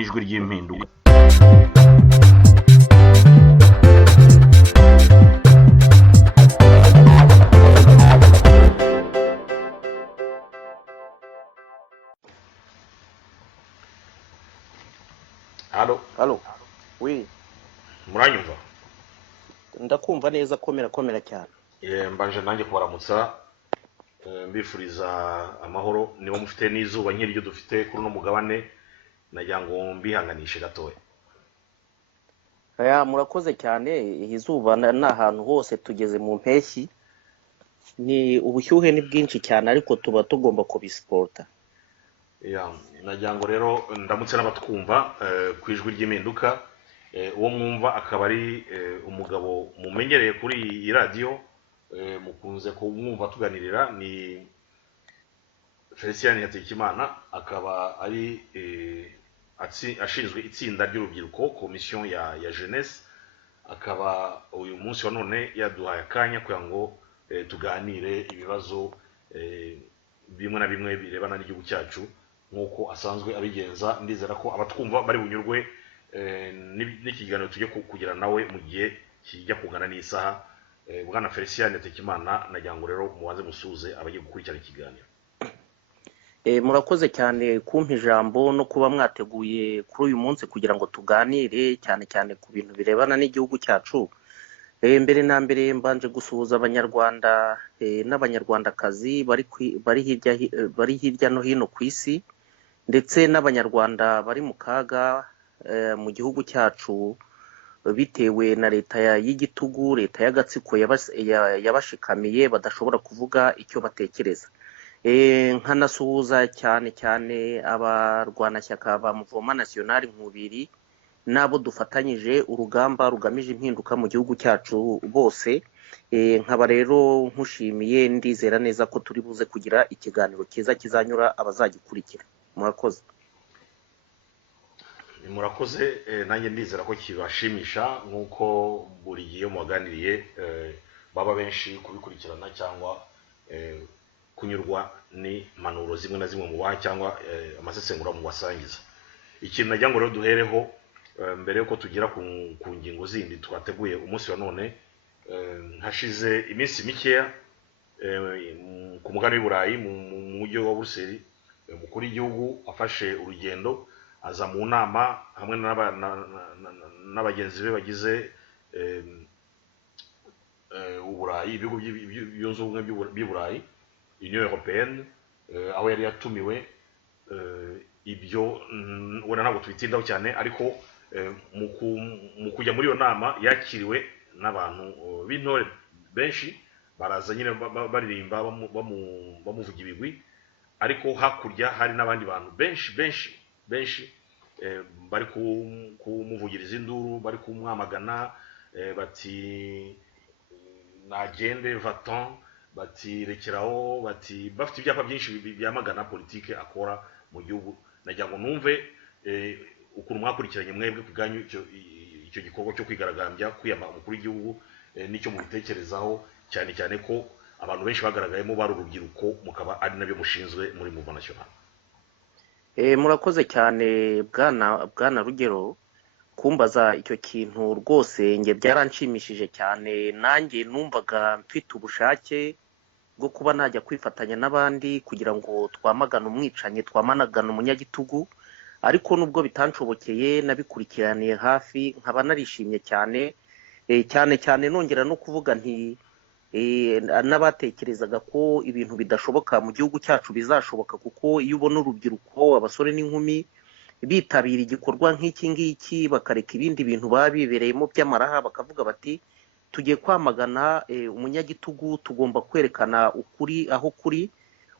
n'ijwi ry'impinduka. Halo. Oui. Muranyumva? Ndakumva neza, komera cyane. Mbanje nanjye kubaramutsa mbifuriza amahoro, niba mufite n'izuba nk'iryo dufite kuri no mugabane, nagira ngo mbihanganishe gatoya. Murakoze cyane. Izuba n'ahantu hose tugeze mu mpeshyi, ni ubushyuhe ni bwinshi cyane, ariko tuba tugomba kubisipota. Nagira ngo rero ndamutse n'abatwumva ku ijwi ry'impinduka, uwo mwumva akaba ari umugabo mumenyereye kuri iyi radio, mukunze kumwumva tuganirira, ni Felicien Hategekimana, akaba ari ashinzwe itsinda ry'urubyiruko, komisiyo ya jeunesse, akaba uyu munsi wa none yaduhaye akanya kugira ngo tuganire ibibazo bimwe na bimwe birebana n'igihugu cyacu nkuko asanzwe abigenza. Ndizera ko abatwumva bari bunyurwe n'ikiganiro tujye kugira nawe mu gihe kijya kugana n'isaha. Bwana Felicien Hategekimana, nagira ngo rero mubanze musuze abagiye gukurikirana ikiganiro. Murakoze cyane kumpa ijambo no kuba mwateguye kuri uyu munsi kugira ngo tuganire cyane cyane ku bintu birebana n'igihugu cyacu. Mbere na mbere mbanje gusuhuza abanyarwanda n'abanyarwandakazi bari hirya no hino ku isi, ndetse n'abanyarwanda bari mu kaga mu gihugu cyacu bitewe na leta y'igitugu, leta y'agatsiko yabashikamiye badashobora kuvuga icyo batekereza. Nkanasuhuza cyane cyane abarwanashyaka ba Mouvement National Nkubiri n'abo dufatanyije urugamba rugamije impinduka mu gihugu cyacu bose. Nkaba rero nkushimiye, ndizera neza ko turi buze kugira ikiganiro cyiza kizanyura abazagikurikira. Murakoze. Murakoze, nanjye ndizera ko kibashimisha nkuko buri gihe muganiriye baba benshi kubikurikirana cyangwa kunyurwa ni manuro zimwe na zimwe mu baha cyangwa amasesengura mu basangiza. Ikintu najya ngo rero duhereho mbere yuko tugira ku ngingo zindi twateguye umunsi wa none, hashize iminsi mikeya ku mugabane w'i Burayi mu mujyi wa Bruxelles, umukuru w'igihugu afashe urugendo aza mu nama hamwe n'abagenzi be bagize Uburayi, ibihugu byunze ubumwe by'i Burayi, Union Européenne, aho yari yatumiwe. Ibyo wenda ntabwo tubitindaho cyane, ariko mu kujya muri iyo nama yakiriwe n'abantu b'intore benshi, baraza nyine baririmba bamuvuga ibigwi, ariko hakurya hari n'abandi bantu benshi bari kumuvugiriza induru, bari kumwamagana, bati nagende va-t'en, bati rekeraho, bati bafite ibyapa byinshi byamagana politike akora mu gihugu. Nagira ngo numve ukuntu mwakurikiranye mwebwe ku bwanyu icyo gikorwa cyo kwigaragambya kwiyamamaza umukuru w'igihugu, n'icyo mubitekerezaho, cyane cyane ko abantu benshi bagaragayemo bari urubyiruko, mukaba ari nabyo mushinzwe muri Mouvement National. Murakoze cyane bwana Rugero kumbaza icyo kintu. Rwose nge byaranshimishije cyane, nanjye numvaga mfite ubushake bwo kuba najya kwifatanya n'abandi kugira ngo twamagane umwicanyi, twamagane umunyagitugu, ariko nubwo bitanshobokeye nabikurikiraniye hafi, nkaba narishimye cyane cyane nongera no kuvuga nti n'abatekerezaga ko ibintu bidashoboka mu gihugu cyacu bizashoboka, kuko iyo ubona urubyiruko, abasore n'inkumi bitabira igikorwa nk'iki ngiki, bakareka ibindi bintu baba bibereyemo by'amaraha, bakavuga bati tugiye kwamagana umunyagitugu, tugomba kwerekana ukuri aho kuri,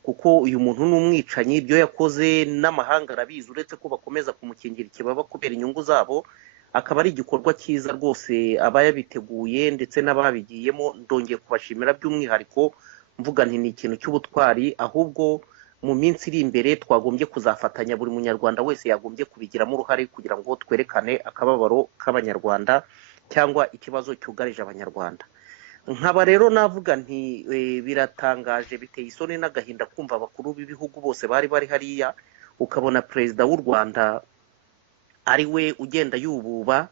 kuko uyu muntu ni umwicanyi, ibyo yakoze n'amahanga arabizi, uretse ko bakomeza kumukingira ikibaba kubera inyungu zabo. Akaba ari igikorwa cyiza rwose abayabiteguye ndetse n'ababigiyemo, ndongeye kubashimira by'umwihariko, mvuga nti ni ikintu cy'ubutwari, ahubwo mu minsi iri imbere twagombye kuzafatanya, buri munyarwanda wese yagombye kubigiramo uruhare kugira ngo twerekane akababaro k'abanyarwanda cyangwa ikibazo cyugarije abanyarwanda. Nkaba rero navuga nti biratangaje, biteye isoni n'agahinda kumva abakuru b'ibihugu bose bari hariya, ukabona perezida w'u Rwanda ari we ugenda yububa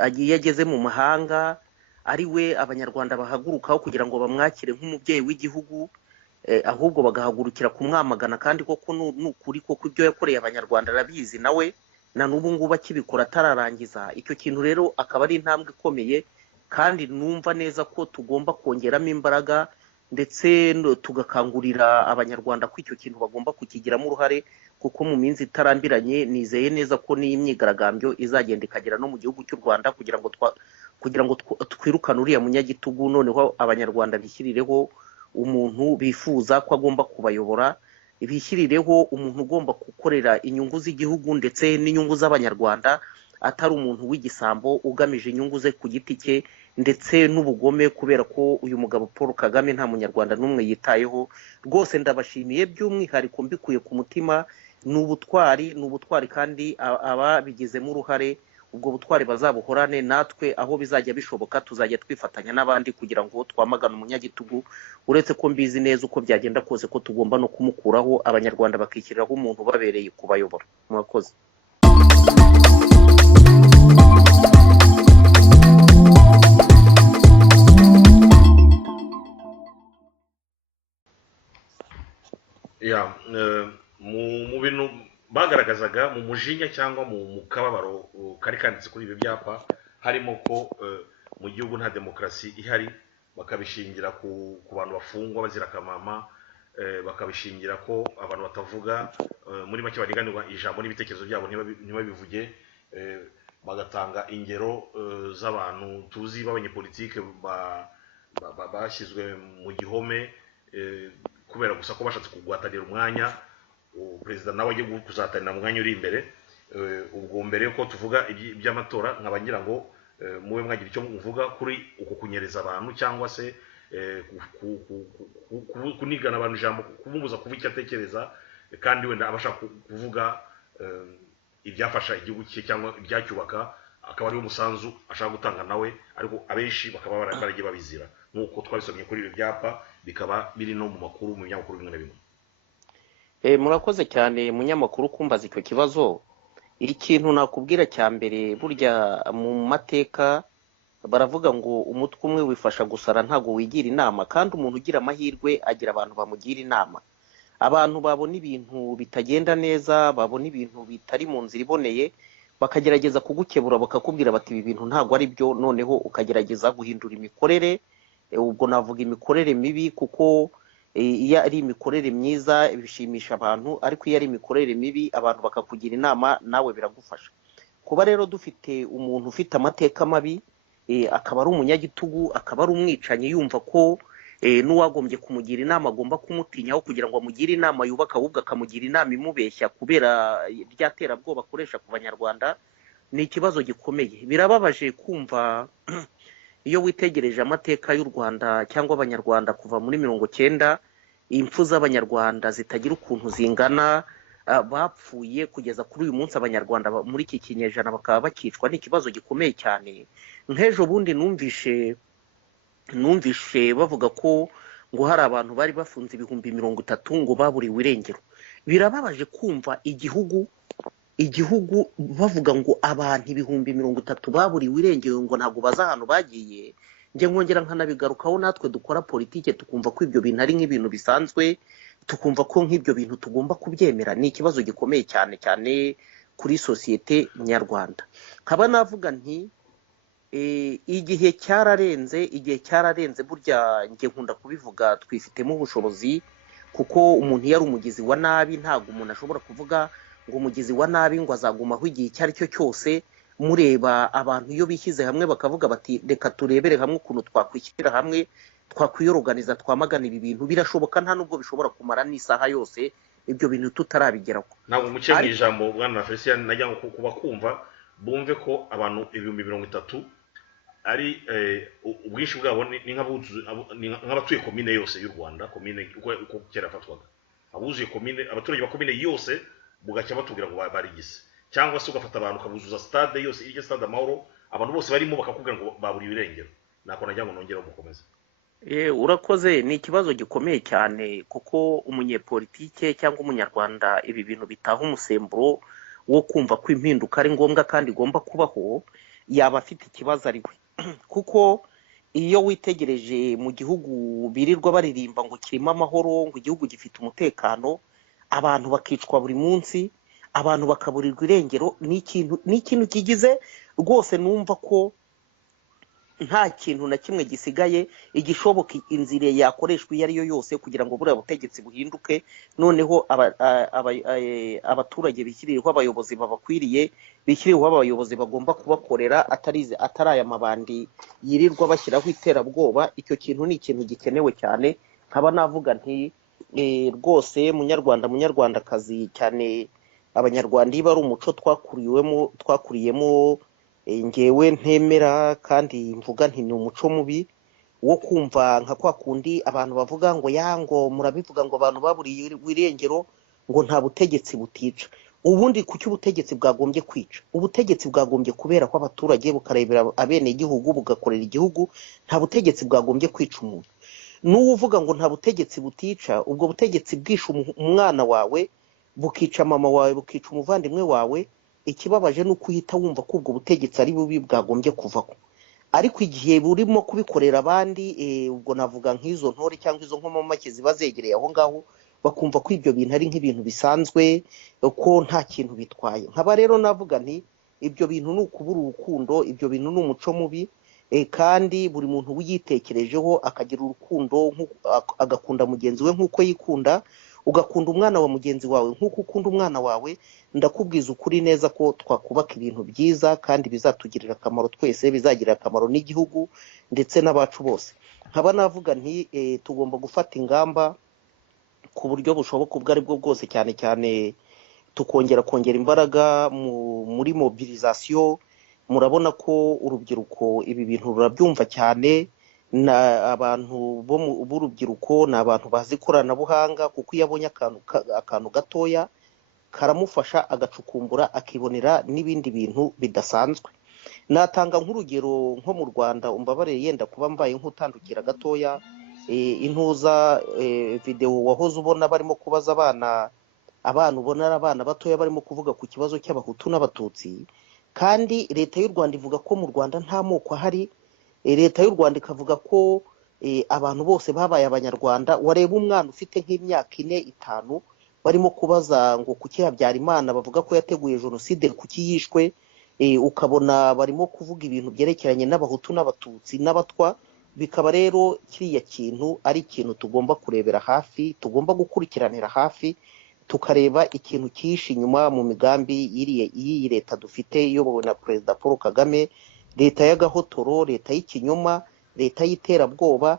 agiye ageze mu mahanga, ari we abanyarwanda bahagurukaho kugira ngo bamwakire nk'umubyeyi w'igihugu, ahubwo bagahagurukira kumwamagana, kandi koko n'ukuri koko ibyo yakoreye abanyarwanda arabizi nawe na n'ubu ngubu akibikora atararangiza. Icyo kintu rero akaba ari intambwe ikomeye, kandi numva neza ko tugomba kongeramo imbaraga ndetse tugakangurira abanyarwanda ko icyo kintu bagomba kukigiramo uruhare, kuko mu minsi itarambiranye nizeye neza ko n'iyi myigaragambyo izagenda ikagera no mu gihugu cy'u Rwanda kugira ngo twirukane uriya munyagitugu, noneho abanyarwanda bishyirireho umuntu bifuza ko agomba kubayobora, bishyirireho umuntu ugomba gukorera inyungu z'igihugu ndetse n'inyungu z'abanyarwanda, atari umuntu w'igisambo ugamije inyungu ze ku giti cye ndetse n'ubugome, kubera ko uyu mugabo Paul Kagame nta munyarwanda n'umwe yitayeho. Rwose ndabashimiye by'umwihariko mbikuye ku mutima, ni ubutwari kandi ababigizemo uruhare ubwo butwari bazabuhorane, natwe aho bizajya bishoboka tuzajya twifatanya n'abandi kugira ngo twamagane umunyagitugu, uretse ko mbizi neza uko byagenda kose ko tugomba no kumukuraho, abanyarwanda bakishyiriraho umuntu ubabereye kubayobora. Murakoze. mu bintu bagaragazaga mu mujinya cyangwa mu kababaro kari kanditse kuri ibi byapa, harimo ko mu gihugu nta demokarasi ihari, bakabishingira ku bantu bafungwa bazira akamama, bakabishingira ko abantu batavuga, muri make baniganirwa ijambo n'ibitekerezo byabo ntibabivuge, bagatanga ingero z'abantu tuzi b'abanyepolitike bashyizwe mu gihome kubera gusa ko bashatse kugwatanira umwanya perezida nawe agiye kuzatanira umwanya uri imbere. Ubwo mbere yuko tuvuga iby'amatora nkaba ngira ngo mube mwagira icyo muvuga kuri uko kunyereza abantu cyangwa se kunigana abantu ijambo, kumubuza kuvuga icyo atekereza, kandi wenda abashaka kuvuga ibyafasha igihugu cye cyangwa ibyacyubaka akaba ariwo musanzu ashaka gutanga nawe, ariko abenshi bakaba baragiye babizira nk'uko twabisomye kuri ibi byapa, bikaba biri no mu makuru mu binyamakuru bimwe na bimwe. Murakoze cyane munyamakuru kumbaza icyo kibazo. Ikintu nakubwira cya mbere, burya mu mateka baravuga ngo umutwe umwe wifasha gusara ntago wigira inama, kandi umuntu ugira amahirwe agira abantu bamugira inama. Abantu babona ibintu bitagenda neza, babona ibintu bitari mu nzira iboneye, bakagerageza kugukebura bakakubwira bati ibi bintu ntago ari byo, noneho ukagerageza guhindura imikorere. Ubwo navuga imikorere mibi, kuko iyo ari imikorere myiza bishimisha abantu, ariko iyo ari imikorere mibi abantu bakakugira inama nawe biragufasha. Kuba rero dufite umuntu ufite amateka mabi, akaba ari umunyagitugu, akaba ari umwicanyi, yumva ko n'uwagombye kumugira inama agomba kumutinyaho kugira ngo amugire inama yubaka, ahubwo akamugira inama imubeshya kubera rya terabwoba akoresha ku banyarwanda, ni ikibazo gikomeye. Birababaje kumva iyo witegereje amateka y'u Rwanda cyangwa abanyarwanda kuva muri 90, impfu z'abanyarwanda zitagira ukuntu zingana, bapfuye kugeza kuri uyu munsi abanyarwanda muri iki kinyejana bakaba bakicwa, ni ikibazo gikomeye cyane. Nk'ejo bundi numvishe bavuga ko ngo hari abantu bari bafunze 30,000 ngo baburiwe irengero. Birababaje kumva igihugu bavuga ngo abantu 30,000 baburiwe irengero, ngo ntabwo baza ahantu bagiye. Nge nkongera nkanabigarukaho, natwe dukora politike tukumva ko ibyo bintu ari nk'ibintu bisanzwe, tukumva ko nk'ibyo bintu tugomba kubyemera. Ni ikibazo gikomeye cyane cyane kuri sosiyete nyarwanda. Nkaba navuga nti igihe cyararenze, burya nge nkunda kubivuga, twifitemo ubushobozi, kuko umuntu iyo ari umugizi wa nabi ntabwo umuntu ashobora kuvuga ngo umugizi wa nabi ngo azagumaho igihe icyo ari cyo cyose. Mureba abantu iyo bishyize hamwe bakavuga bati reka turebere hamwe ukuntu twakwishyira hamwe, twakwiyoroganiza, twamagana ibi bintu, birashoboka. Nta nubwo bishobora kumara n'isaha yose ibyo bintu tutarabigeraho. Ntabwo muke mu ijambo bwana Felicien, najya kuba kumva bumve ko abantu 30,000 ari ubwinshi bwabo ni nk'abatuye komine yose y'u Rwanda, komine uko kera afatwaga abuzuye komine, abaturage ba komine yose bugacya batubwira ngo barigize, cyangwa se ugafata abantu ukabuzuza stade yose, iryo stade Amahoro abantu bose barimo bakakubwira ngo baburiwe irengero. Nako najya ngo nongere mukomeze. Urakoze. Ni ikibazo gikomeye cyane, kuko umunyepolitike cyangwa umunyarwanda ibi bintu bitaha umusemburo wo kumva ko impinduka ari ngombwa kandi igomba kubaho yaba afite ikibazo ari we kuko iyo witegereje mu gihugu birirwa baririmba ngo kirimo amahoro ngo igihugu gifite umutekano abantu bakicwa buri munsi abantu bakaburirwa irengero n'ikintu kigize rwose numva ko nta kintu na kimwe gisigaye igishoboka inzira yakoreshwa iyo ari yo yose kugira ngo buriya butegetsi buhinduke noneho abaturage bishyiriyeho abayobozi babakwiriye bishyiriyeho abayobozi bagomba kubakorera atari aya mabandi yirirwa bashyiraho iterabwoba icyo kintu ni ikintu gikenewe cyane nkaba navuga nti rwose munyarwandakazi cyane abanyarwanda iyo ari umuco twakuriyemo ngewe ntemera kandi mvuga nti ni umuco mubi wo kumva nka kwa kundi abantu bavuga ngo yango murabivuga ngo abantu baburiye irengero ngo nta butegetsi butica ubundi kuki ubutegetsi bwagombye kwica ubutegetsi bwagombye kubera ko abaturage bukarebera abene igihugu bugakorera igihugu nta butegetsi bwagombye kwica umuntu n'uvuga ngo nta butegetsi butica ubwo butegetsi bwisha umwana wawe bukica mama wawe bukica umuvandimwe wawe ikibabaje nuko uhita wumva ko ubwo butegetsi ari bubi bwagombye kuvaho ariko igihe burimo kubikorera abandi ubwo navuga nk'izo ntore cyangwa izo nkomamake ziba zegereye aho ngaho bakumva ko ibyo bintu ari nk'ibintu bisanzwe ko nta kintu bitwaye nkaba rero navuga nti ibyo bintu ni ukubura urukundo ibyo bintu ni umuco mubi kandi buri muntu uyitekerejeho akagira urukundo agakunda mugenzi we nk'uko yikunda ugakunda umwana wa mugenzi wawe nk'uko ukunda umwana wawe ndakubwiza ukuri neza ko twakubaka ibintu byiza kandi bizatugirira akamaro twese bizagirira akamaro n'igihugu ndetse n'abacu bose nkaba navuga nti tugomba gufata ingamba ku buryo bushoboka ubwo ari bwo bwose cyane cyane kongera imbaraga muri mobilisation murabona ko urubyiruko ibi bintu rurabyumva cyane abantu b'urubyiruko ni abantu bazi ikoranabuhanga kuko iyo abonye akantu gatoya karamufasha agacukumbura akibonera n'ibindi bintu bidasanzwe natanga nk'urugero nko mu Rwanda umbabarire yenda kuba mbaye nk'utandukira gatoya intuza video wahoze ubona barimo kubaza abana ubona ari abana batoya barimo kuvuga ku kibazo cy'abahutu n'abatutsi kandi leta y'u Rwanda ivuga ko mu Rwanda nta moko ahari leta y'u Rwanda ikavuga ko abantu bose babaye abanyarwanda wareba umwana ufite nk'imyaka 4-5 barimo kubaza ngo kuki Habyarimana bavuga ko yateguye jenoside kuki yishwe ukabona barimo kuvuga ibintu byerekeranye n'abahutu n'abatutsi n'abatwa bikaba rero kiriya kintu ari ikintu tugomba kurebera hafi tugomba gukurikiranira hafi tukareba ikintu cyishi inyuma mu migambi y'iyi leta dufite iyobowe na Perezida Paul Kagame leta y'agahotoro leta y'ikinyoma leta y'iterabwoba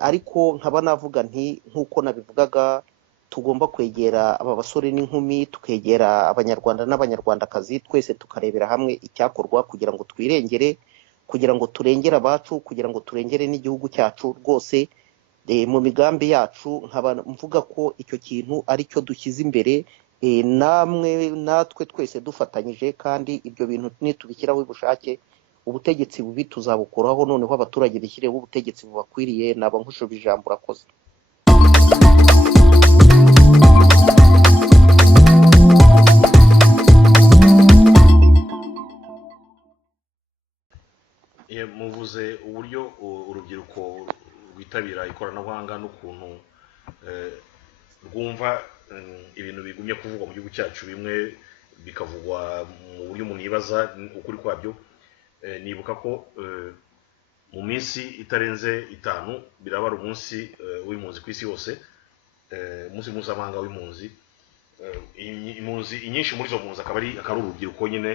ariko nkaba navuga nti nk'uko nabivugaga tugomba kwegera aba basore n'inkumi tukegera abanyarwanda n'abanyarwandakazi twese tukarebera hamwe icyakorwa kugira ngo twirengere kugira ngo turengere abacu kugira ngo turengere n'igihugu cyacu rwose mu migambi yacu nkaba mvuga ko icyo kintu ari cyo dushyize imbere natwe twese dufatanyije kandi ibyo bintu nitubishyiraho ubushake ubutegetsi bubi tuzabukuraho noneho abaturage bishyireho ubutegetsi bubakwiriye naba nkushubije ijambo urakoze muvuze uburyo urubyiruko rwitabira ikoranabuhanga n'ukuntu rwumva ibintu bigumye kuvugwa mu gihugu cyacu bimwe bikavugwa mu buryo umuntu yibaza ukuri kwabyo nibuka ko mu minsi itarenze 5 birabara umunsi w'impunzi ku isi yose umunsi mpuzamahanga w'impunzi impunzi inyinshi muri zo mpunzi akaba ari urubyiruko nyine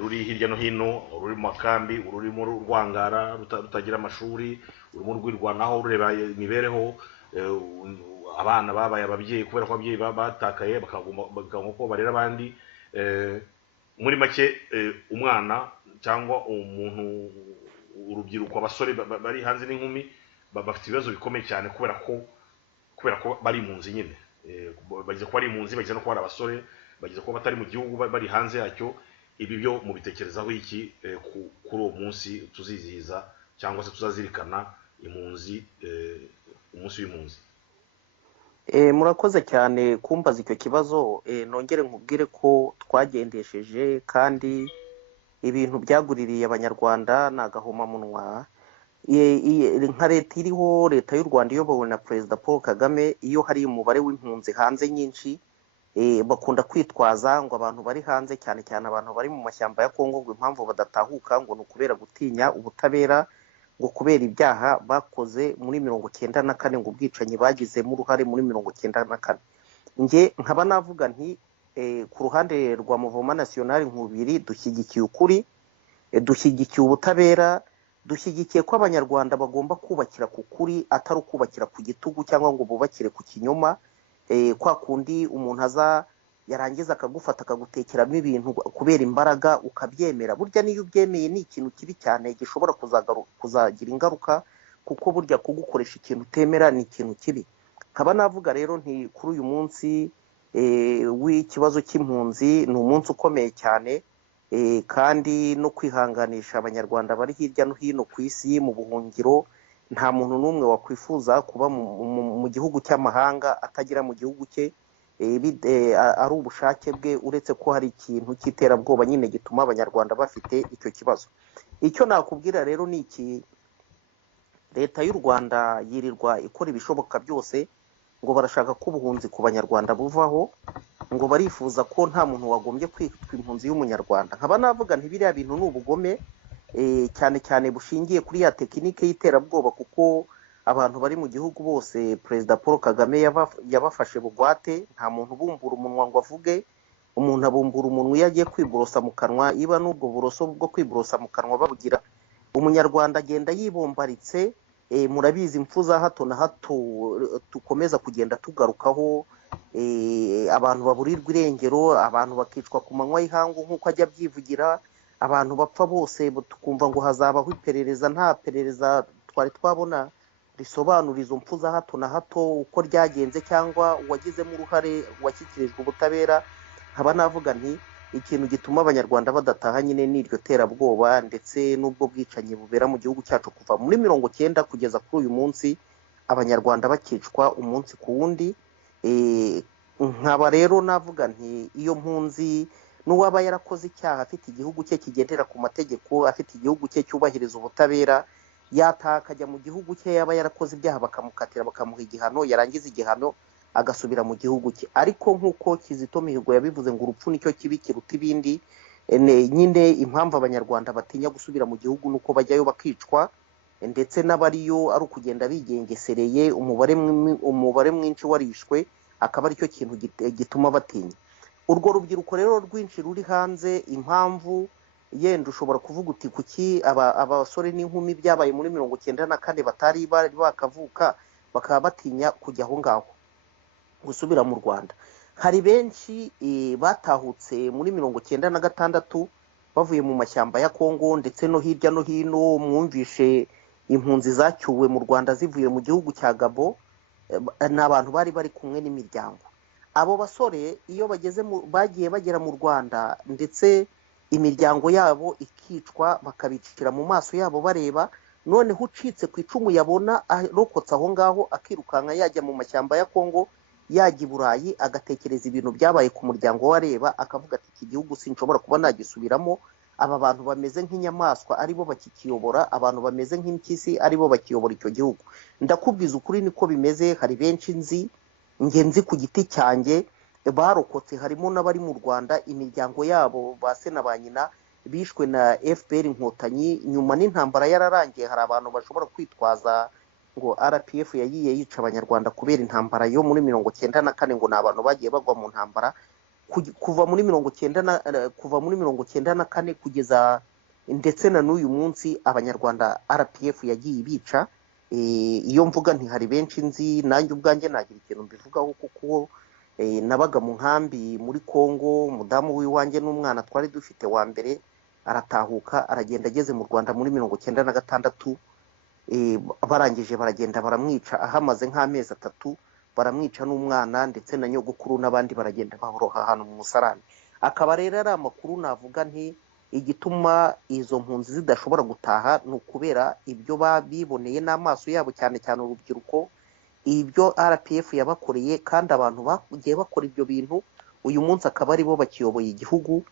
ruri hirya no hino ruri mu makambi ururimo rwangara rutagira amashuri urimo rwirwanaho rureba imibereho abana babaye ababyeyi kubera ko ababyeyi batakaye bakagomba ko barera abandi muri make umwana cyangwa umuntu urubyiruko abasore bari hanze n'inkumi bafite ibibazo bikomeye cyane kubera ko bari impunzi nyine bagize ko ari impunzi bagize no ko ari abasore bagize ko batari mu gihugu bari hanze yacyo ibi byo mubitekerezaho iki kuri uwo munsi tuzizihiza cyangwa se tuzazirikana impunzi umunsi w'impunzi Murakoze cyane kumbaza icyo kibazo, nongere nkubwire ko twagendesheje kandi ibintu byaguririye abanyarwanda ni agahomamunwa. Nka leta iriho, leta y'u Rwanda iyobowe na Perezida Paul Kagame, iyo hari umubare w'impunzi hanze nyinshi, bakunda kwitwaza ngo abantu bari hanze, cyane cyane abantu bari mu mashyamba ya Kongo, ngo impamvu badatahuka ngo ni ukubera gutinya ubutabera, ngo kubera ibyaha bakoze muri 1994, ngo ubwicanyi bagizemo uruhare muri 1994. Nge nkaba navuga nti ku ruhande rwa Mouvement National nkubiri dushyigikiye ukuri, dushyigikiye ubutabera, dushyigikiye ko abanyarwanda bagomba kubakira ku kuri atari ukubakira ku gitugu cyangwa ngo bubakire ku kinyoma. Kwa kundi umuntu aza yarangiza akagufata akagutekeramo ibintu kubera imbaraga ukabyemera, burya niyo ubyemeye ni ikintu kibi cyane gishobora kuzagira ingaruka, kuko burya kugukoresha ikintu utemera ni ikintu kibi. Nkaba navuga rero nti kuri uyu munsi w'ikibazo cy'impunzi ni umunsi ukomeye cyane, kandi no kwihanganisha abanyarwanda bari hirya no hino ku isi mu buhungiro. Nta muntu n'umwe wakwifuza kuba mu gihugu cy'amahanga atagira mu gihugu cye ari ubushake bwe, uretse ko hari ikintu cy'iterabwoba nyine gituma abanyarwanda bafite icyo kibazo. Icyo nakubwira rero ni iki: leta y'u Rwanda yirirwa ikora ibishoboka byose ngo barashaka ko ubuhunzi ku banyarwanda buvaho, ngo barifuza ko nta muntu wagombye kwitwa impunzi y'umunyarwanda. Nkaba navuga nti biriya bintu ni ubugome, cyane cyane bushingiye kuri ya tekinike y'iterabwoba, kuko abantu bari mu gihugu bose Perezida Paul Kagame yabafashe bugwate. Nta muntu ubumbura umunwa ngo avuge, umuntu abumbura umunwa iyo agiye kwiborosa mu kanwa, iba n'ubwo buroso bwo kwiborosa mu kanwa babugira. Umunyarwanda agenda yibombaritse. Murabizi impfu za hato na hato tukomeza kugenda tugarukaho, abantu baburirwa irengero, abantu bakicwa ku manywa y'ihangu nk'uko ajya abyivugira, abantu bapfa bose tukumva ngo hazabaho iperereza. Nta perereza twari twabona risobanura izo mpfu za hato na hato uko ryagenze cyangwa uwagizemo uruhare washyikirijwe ubutabera. Nkaba navuga nti ikintu gituma abanyarwanda badataha nyine ni iryo terabwoba, ndetse n'ubwo bwicanyi bubera mu gihugu cyacu kuva muri 1990 kugeza kuri uyu munsi, abanyarwanda bakicwa umunsi ku wundi. Nkaba rero navuga nti iyo mpunzi n'uwaba yarakoze icyaha afite igihugu cye kigendera ku mategeko, afite igihugu cye cyubahiriza ubutabera, yataha akajya mu gihugu cye. Yaba yarakoze ibyaha bakamukatira bakamuha igihano, yarangiza igihano agasubira mu gihugu cye. Ariko nk'uko Kizito Mihigo yabivuze ngo urupfu nicyo kibi kiruta ibindi, nyine impamvu abanyarwanda batinya gusubira mu gihugu nuko bajyayo bakicwa, ndetse n'abariyo ari ukugenda bigengesereye, umubare mwinshi warishwe, akaba aricyo kintu gituma batinya. Urwo rubyiruko rero rwinshi ruri hanze, impamvu yenda ushobora kuvuga uti kuki abasore n'inkumi byabaye muri 1994 batari bakavuka bakaba batinya kujya aho ngaho gusubira mu Rwanda. Hari benshi batahutse muri 1996 bavuye mu mashyamba ya Kongo, ndetse no hirya no hino. Mwumvishe impunzi zacyuwe mu Rwanda zivuye mu gihugu cya Gabo, n'abantu bari kumwe n'imiryango. Abo basore iyo bagiye bagera mu Rwanda, ndetse imiryango yabo ikicwa, bakabicira mu maso yabo bareba. Noneho ucitse ku icumu yabona arokotse aho ngaho, akirukanka yajya mu mashyamba ya Kongo, yajya i Burayi, agatekereza ibintu byabaye ku muryango we areba, akavuga ati iki gihugu sinshobora kuba nagisubiramo. Aba bantu bameze nk'inyamaswa aribo bakikiyobora, abantu bameze nk'impyisi aribo bakiyobora icyo gihugu. Ndakubwiza ukuri niko bimeze. Hari benshi nzi ku giti cyanjye barokotse, harimo n'abari mu Rwanda, imiryango yabo ba se na ba nyina bishwe na FPR inkotanyi. Nyuma n'intambara yararangiye, hari abantu bashobora kwitwaza ngo RPF yagiye yica abanyarwanda kubera intambara yo muri 1994, ngo ni abantu bagiye bagwa mu ntambara. Kuva muri 1994 kugeza ndetse na n'uyu munsi, abanyarwanda RPF yagiye ibica. Iyo mvuga nti hari benshi nzi, nanjye ubwanjye nagira ikintu mbivugaho, kuko nabaga mu nkambi muri Kongo. Umudamu w'iwanjye n'umwana twari dufite wa mbere aratahuka, aragenda ageze mu Rwanda muri 1996. Barangije baragenda baramwica, ahamaze nk'amezi 3 baramwica n'umwana, ndetse na nyogokuru n'abandi baragenda baroha ahantu mu musarani. Akaba rero ari amakuru navuga nti igituma izo mpunzi zidashobora gutaha ni ukubera ibyo babiboneye n'amaso yabo, cyane cyane urubyiruko. ibyo RPF yabakoreye kandi abantu bagiye bakora ibyo bintu uyu munsi akaba ari bo bakiyoboye igihugu.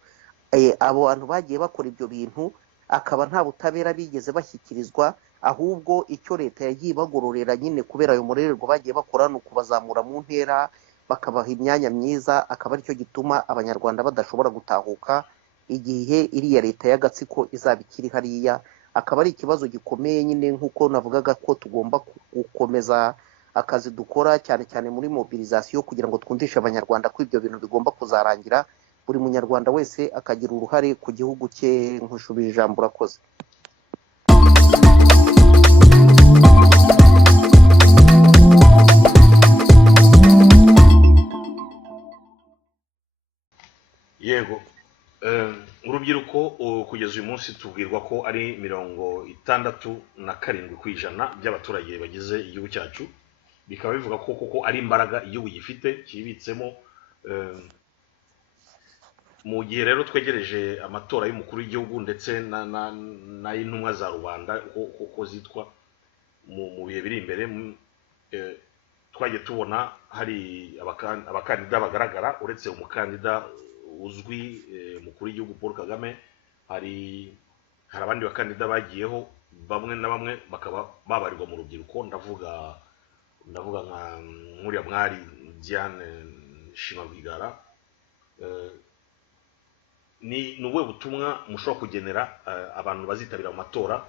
Abo bantu bagiye bakora ibyo bintu akaba nta butabera bigeze bashyikirizwa, ahubwo icyo leta yagiye ibagororera nyine kubera ayo murererwa bagiye bakora ni ukubazamura mu ntera bakabaha imyanya myiza, akaba aricyo gituma abanyarwanda badashobora gutahuka igihe iriya leta y'agatsiko izaba ikiri hariya. Akaba ari ikibazo gikomeye nyine nk'uko navugaga ko tugomba gukomeza akazi dukora cyane cyane muri mobilisation kugira ngo twumvishe abanyarwanda ko ibyo bintu bigomba kuzarangira, buri munyarwanda wese akagira uruhare ku gihugu cye. Nkushubije ijambo, urakoze. yego urubyiruko kugeza uyu munsi tubwirwa ko ari 67% by'abaturage bagize igihugu cyacu, bikaba bivuga ko koko ari imbaraga igihugu gifite kibitsemo. Mu gihe rero twegereje amatora y'umukuru w'igihugu ndetse n'ay'intumwa za rubanda uko zitwa mu bihe biri imbere, twagiye tubona hari abakandida bagaragara. Uretse umukandida uzwi mukuru w'igihugu Paul Kagame, hari abandi bakandida bagiyeho, bamwe na bamwe bakaba babarirwa mu rubyiruko. ndavuga nka nkuriya mwari Diane Shima Rwigara. Ni ubuhe butumwa mushobora kugenera abantu bazitabira mu matora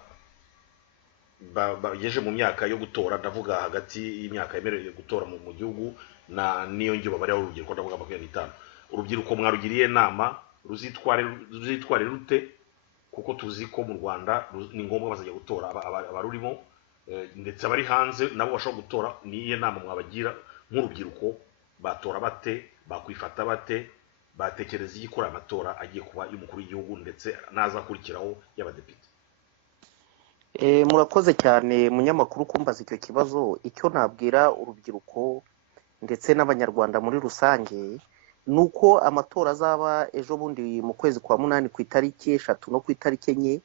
bageje mu myaka yo gutora? Ndavuga hagati y'imyaka yemerewe gutora mu gihugu n'iyo ngyo babariho urubyiruko, ndavuga 25. Urubyiruko mwarugiriye inama ruzitware rute? Kuko tuzi ko mu Rwanda ni ngombwa bazajya gutora abarurimo, ndetse abari hanze nabo bashobora gutora. Niye nama mwabagira nk'urubyiruko? Batora bate? Bakwifata bate? Batekereza iki kuri amatora agiye kuba y'umukuru w'igihugu ndetse nazakurikiraho y'abadepite? Murakoze cyane munyamakuru kumbaza icyo kibazo. Icyo nabwira urubyiruko ndetse n'abanyarwanda muri rusange nuko amatora azaba ejo bundi mu kwezi kwa 8 ku itariki 3 no ku itariki 4.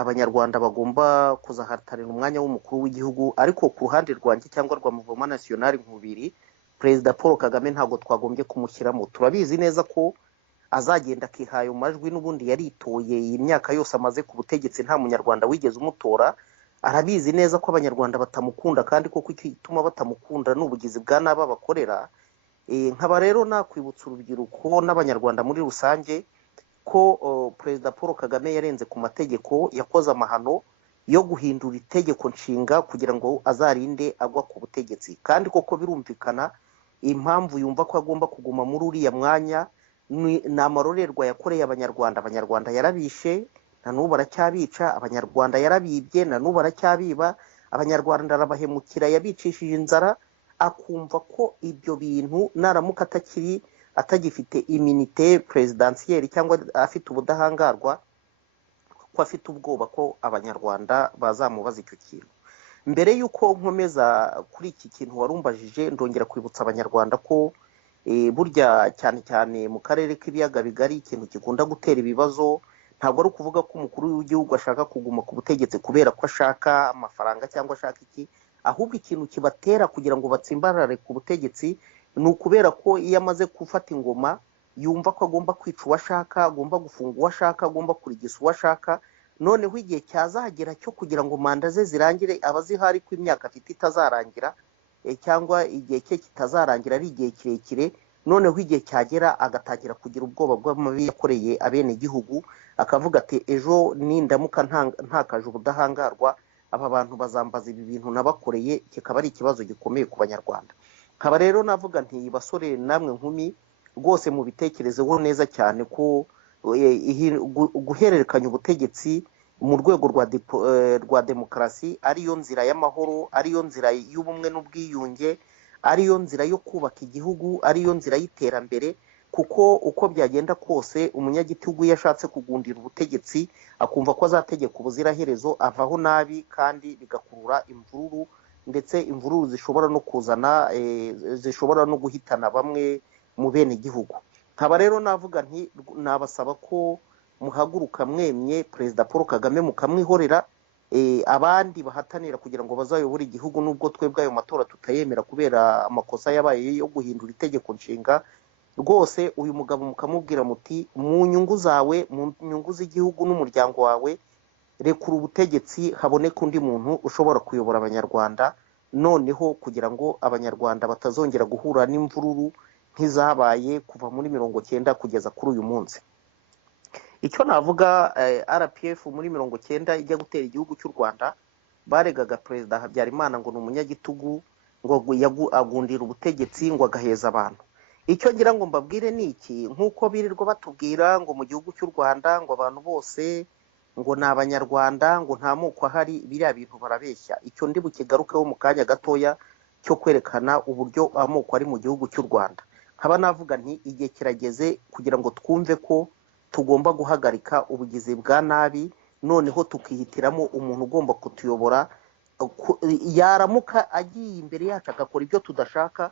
Abanyarwanda bagomba kuzahatanira umwanya w'umukuru w'igihugu, ariko ku ruhande rwanjye cyangwa rwa Mouvement National nkubiri, Perezida Paul Kagame ntabwo twagombye kumushyiramo. Turabizi neza ko azagenda akihaye amajwi, n'ubundi yaritoye iyi myaka yose amaze ku butegetsi nta munyarwanda wigeze umutora. Arabizi neza ko abanyarwanda batamukunda, kandi koko ituma batamukunda n'ubugizi bwa naba bakorera. Nkaba rero nakwibutsa urubyiruko n'abanyarwanda muri rusange ko Perezida Paul Kagame yarenze ku mategeko, yakoze amahano yo guhindura itegeko nshinga kugira ngo azarinde agwa ku butegetsi. Kandi koko birumvikana impamvu yumva ko agomba kuguma muri uriya mwanya ni amarorerwa yakoreye abanyarwanda. Abanyarwanda yarabishe, na n'ubu baracyabica. Abanyarwanda yarabibye, na n'ubu baracyabiba. Abanyarwanda arabahemukira, yabicishije inzara. Akumva ko ibyo bintu naramuka atagifite immunité presidentielle cyangwa afite ubudahangarwa, ko afite ubwoba ko abanyarwanda bazamubaza icyo kintu. Mbere y'uko nkomeza kuri iki kintu warumbajije, ndongera kwibutsa abanyarwanda ko burya cyane cyane mu karere k'ibiyaga bigari ikintu gikunda gutera ibibazo ntabwo ari ukuvuga ko umukuru w'igihugu ashaka kuguma ku butegetsi kubera ko ashaka amafaranga cyangwa ashaka iki, ahubwo ikintu kibatera kugira ngo batsimbarare ku butegetsi ni ukubera ko iyo amaze gufata ingoma yumva ko agomba kwica uwo ashaka, agomba gufunga uwo ashaka, agomba kurigisa uwo ashaka. Noneho igihe cyazagera cyo kugira ngo manda ze zirangire, abazihari ko imyaka afite itazarangira cyangwa igihe cye kitazarangira ari igihe kirekire, noneho igihe cyagera agatangira kugira ubwoba bw'amabi yakoreye abene igihugu, akavuga ati ejo nindamuka ntakaje ubudahangarwa aba bantu bazambaza ibi bintu nabakoreye. Kikaba ari ikibazo gikomeye ku banyarwanda. Nkaba rero navuga nti basore namwe nkumi rwose mu bitekerezeho neza cyane ko guhererekanya ubutegetsi mu rwego rwa demokarasi ariyo nzira y'amahoro, ariyo nzira y'ubumwe n'ubwiyunge, ariyo nzira yo kubaka igihugu, ariyo nzira y'iterambere. Kuko uko byagenda kose umunyagitugu iyo ashatse kugundira ubutegetsi akumva ko azategeka ubuziraherezo, avaho nabi kandi bigakurura imvururu, ndetse imvururu zishobora no kuzana zishobora no guhitana bamwe mu bene igihugu. Nkaba rero navuga nti nabasaba ko muhaguruka mwemye Perezida Paul Kagame mukamwihorera, abandi bahatanira kugira ngo bazayobore igihugu nubwo twebwe ayo matora tutayemera kubera amakosa yabaye yo guhindura itegeko nshinga rwose uyu mugabo mukamubwira muti mu nyungu zawe mu nyungu z'igihugu n'umuryango wawe rekura ubutegetsi haboneka undi muntu ushobora kuyobora abanyarwanda noneho kugira ngo abanyarwanda batazongera guhura n'imvururu nk'izabaye kuva muri 90 kugeza kuri uyu munsi. Icyo navuga RPF muri 90 ijya gutera igihugu cy'u Rwanda baregaga Perezida Habyarimana ngo ni umunyagitugu ngo agundira ubutegetsi ngo agaheza abantu. Icyo ngira ngo mbabwire ni iki nk'uko birirwa batubwira ngo mu gihugu cy'u Rwanda ngo abantu bose ngo ni abanyarwanda ngo nta moko ahari, biriya bintu barabeshya. Icyo ndi bukigarukeho mu kanya gatoya cyo kwerekana uburyo amoko ari mu gihugu cy'u Rwanda. Nkaba navuga nti igihe kirageze kugira ngo twumve ko tugomba guhagarika ubugizi bwa nabi noneho tukihitiramo umuntu ugomba kutuyobora yaramuka agiye imbere yacu agakora ibyo tudashaka